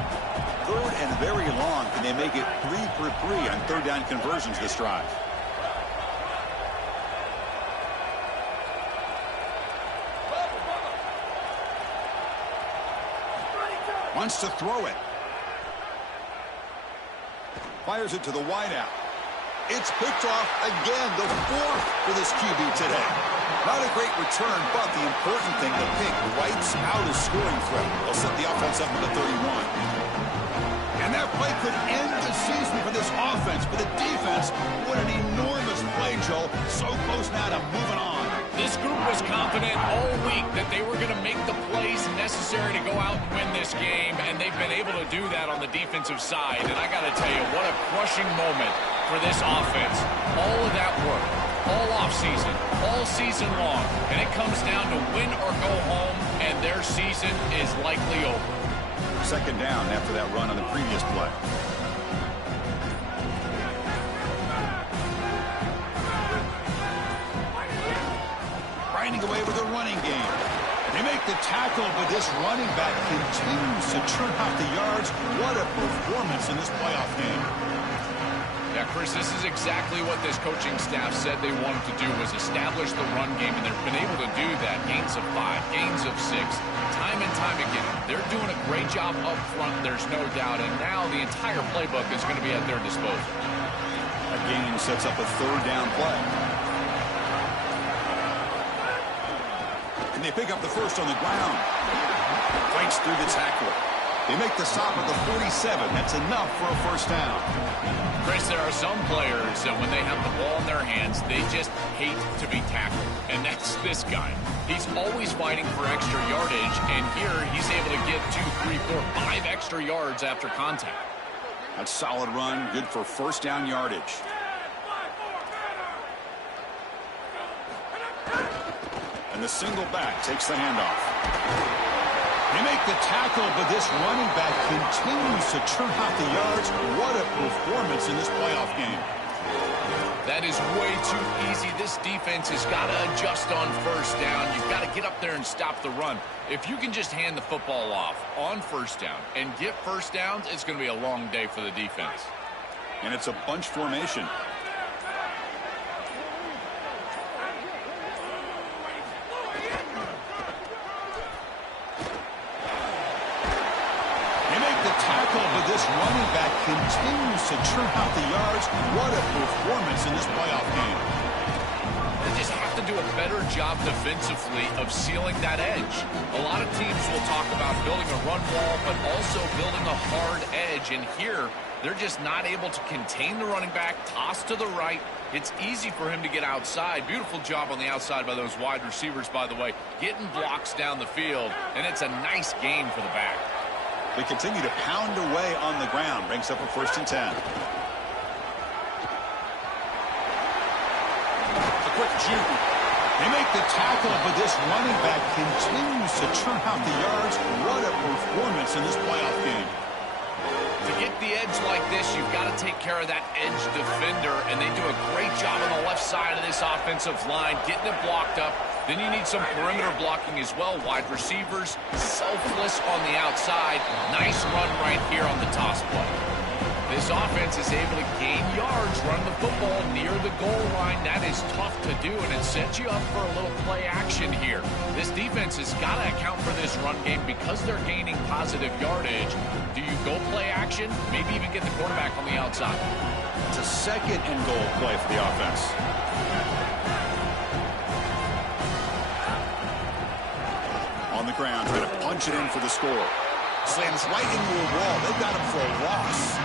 Third and very long. Can they make it 3 for 3 on third down conversions this drive? Wants to throw it. Fires it to the wideout. It's picked off again, the 4th for this QB today. Not a great return, but the important thing, the pick wipes out a scoring threat. They'll set the offense up at the 31. And that play could end the season for this offense, but the defense, what an enormous play, Joel. So close now to moving on. This group was confident all week that they were going to make the plays necessary to go out and win this game, and they've been able to do that on the defensive side. And I got to tell you, what a crushing moment for this offense. All of that work, all offseason, all season long, and it comes down to win or go home, and their season is likely over. Second down after that run on the previous play. Grinding away with a running game. They make the tackle, but this running back continues to churn out the yards. What a performance in this playoff game. Yeah, Chris, this is exactly what this coaching staff said they wanted to do, was establish the run game, and they've been able to do that. Gains of 5, gains of 6, time and time again. They're doing a great job up front, there's no doubt, and now the entire playbook is going to be at their disposal. A gain sets up a third down play. And they pick up the first on the ground. Fights through the tackler. They make the stop at the 47. That's enough for a first down. Chris, there are some players that when they have the ball in their hands, they just hate to be tackled. And that's this guy. He's always fighting for extra yardage, and here he's able to get 2, 3, 4, 5 extra yards after contact. That's solid run, good for first down yardage. And the single back takes the handoff. They make the tackle, but this running back continues to churn out the yards. What a performance in this playoff game. That is way too easy. This defense has got to adjust on first down. You've got to get up there and stop the run. If you can just hand the football off on first down and get first downs, it's going to be a long day for the defense. And it's a bunch formation. But this running back continues to churn out the yards. What a performance in this playoff game. They just have to do a better job defensively of sealing that edge. A lot of teams will talk about building a run wall, but also building a hard edge. And here, they're just not able to contain the running back, toss to the right. It's easy for him to get outside. Beautiful job on the outside by those wide receivers, by the way, getting blocks down the field. And it's a nice gain for the back. They continue to pound away on the ground. Brings up a 1st and 10. A quick juke. They make the tackle, but this running back continues to churn out the yards. What a performance in this playoff game. To get the edge like this, you've got to take care of that edge defender, and they do a great job on the left side of this offensive line, getting it blocked up. Then you need some perimeter blocking as well. Wide receivers, selfless on the outside. Nice run right here on the toss play. This offense is able to gain yards, run the football near the goal line. That is tough to do, and it sets you up for a little play action here. This defense has got to account for this run game because they're gaining positive yardage. Do you go play action? Maybe even get the quarterback on the outside. It's a 2nd and goal play for the offense. On the ground, trying to punch it in for the score. Slams right into a wall. They've got him for a loss.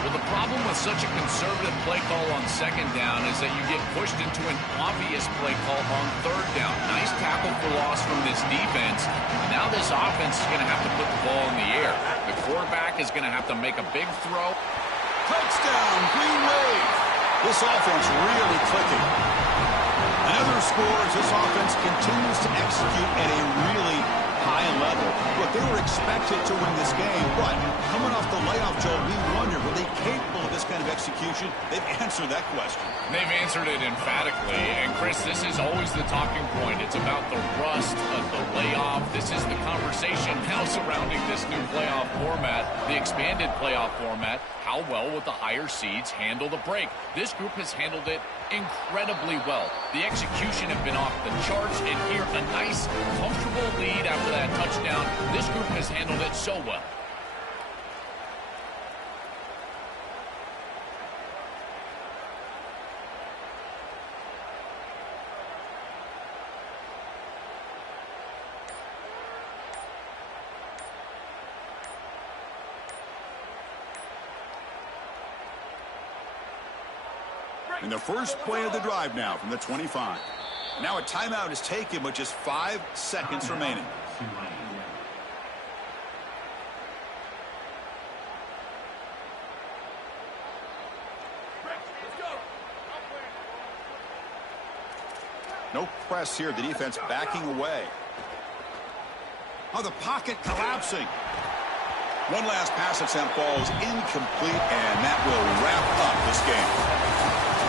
Well, the problem with such a conservative play call on 2nd down is that you get pushed into an obvious play call on 3rd down. Nice tackle for loss from this defense. Now this offense is going to have to put the ball in the air. The quarterback is going to have to make a big throw. Touchdown, Green Wave. This offense really clicking. Another score as this offense continues to execute at a really high level. Look, they were expected to win this game, but coming off the layoff, Joe, we wonder, were they capable of this kind of execution? They've answered that question. They've answered it emphatically. And, Chris, this is always the talking point. It's about the rust of the layoff. This is the conversation now surrounding this new playoff format, the expanded playoff format. How well will the higher seeds handle the break? This group has handled it incredibly well. The execution have been off the charts, and here a nice, comfortable lead after that touchdown. This group has handled it so well. And the first play of the drive now from the 25. Now a timeout is taken with just 5 seconds remaining. No press here. The defense backing away. Oh, the pocket collapsing. One last pass attempt falls incomplete, and that will wrap up this game.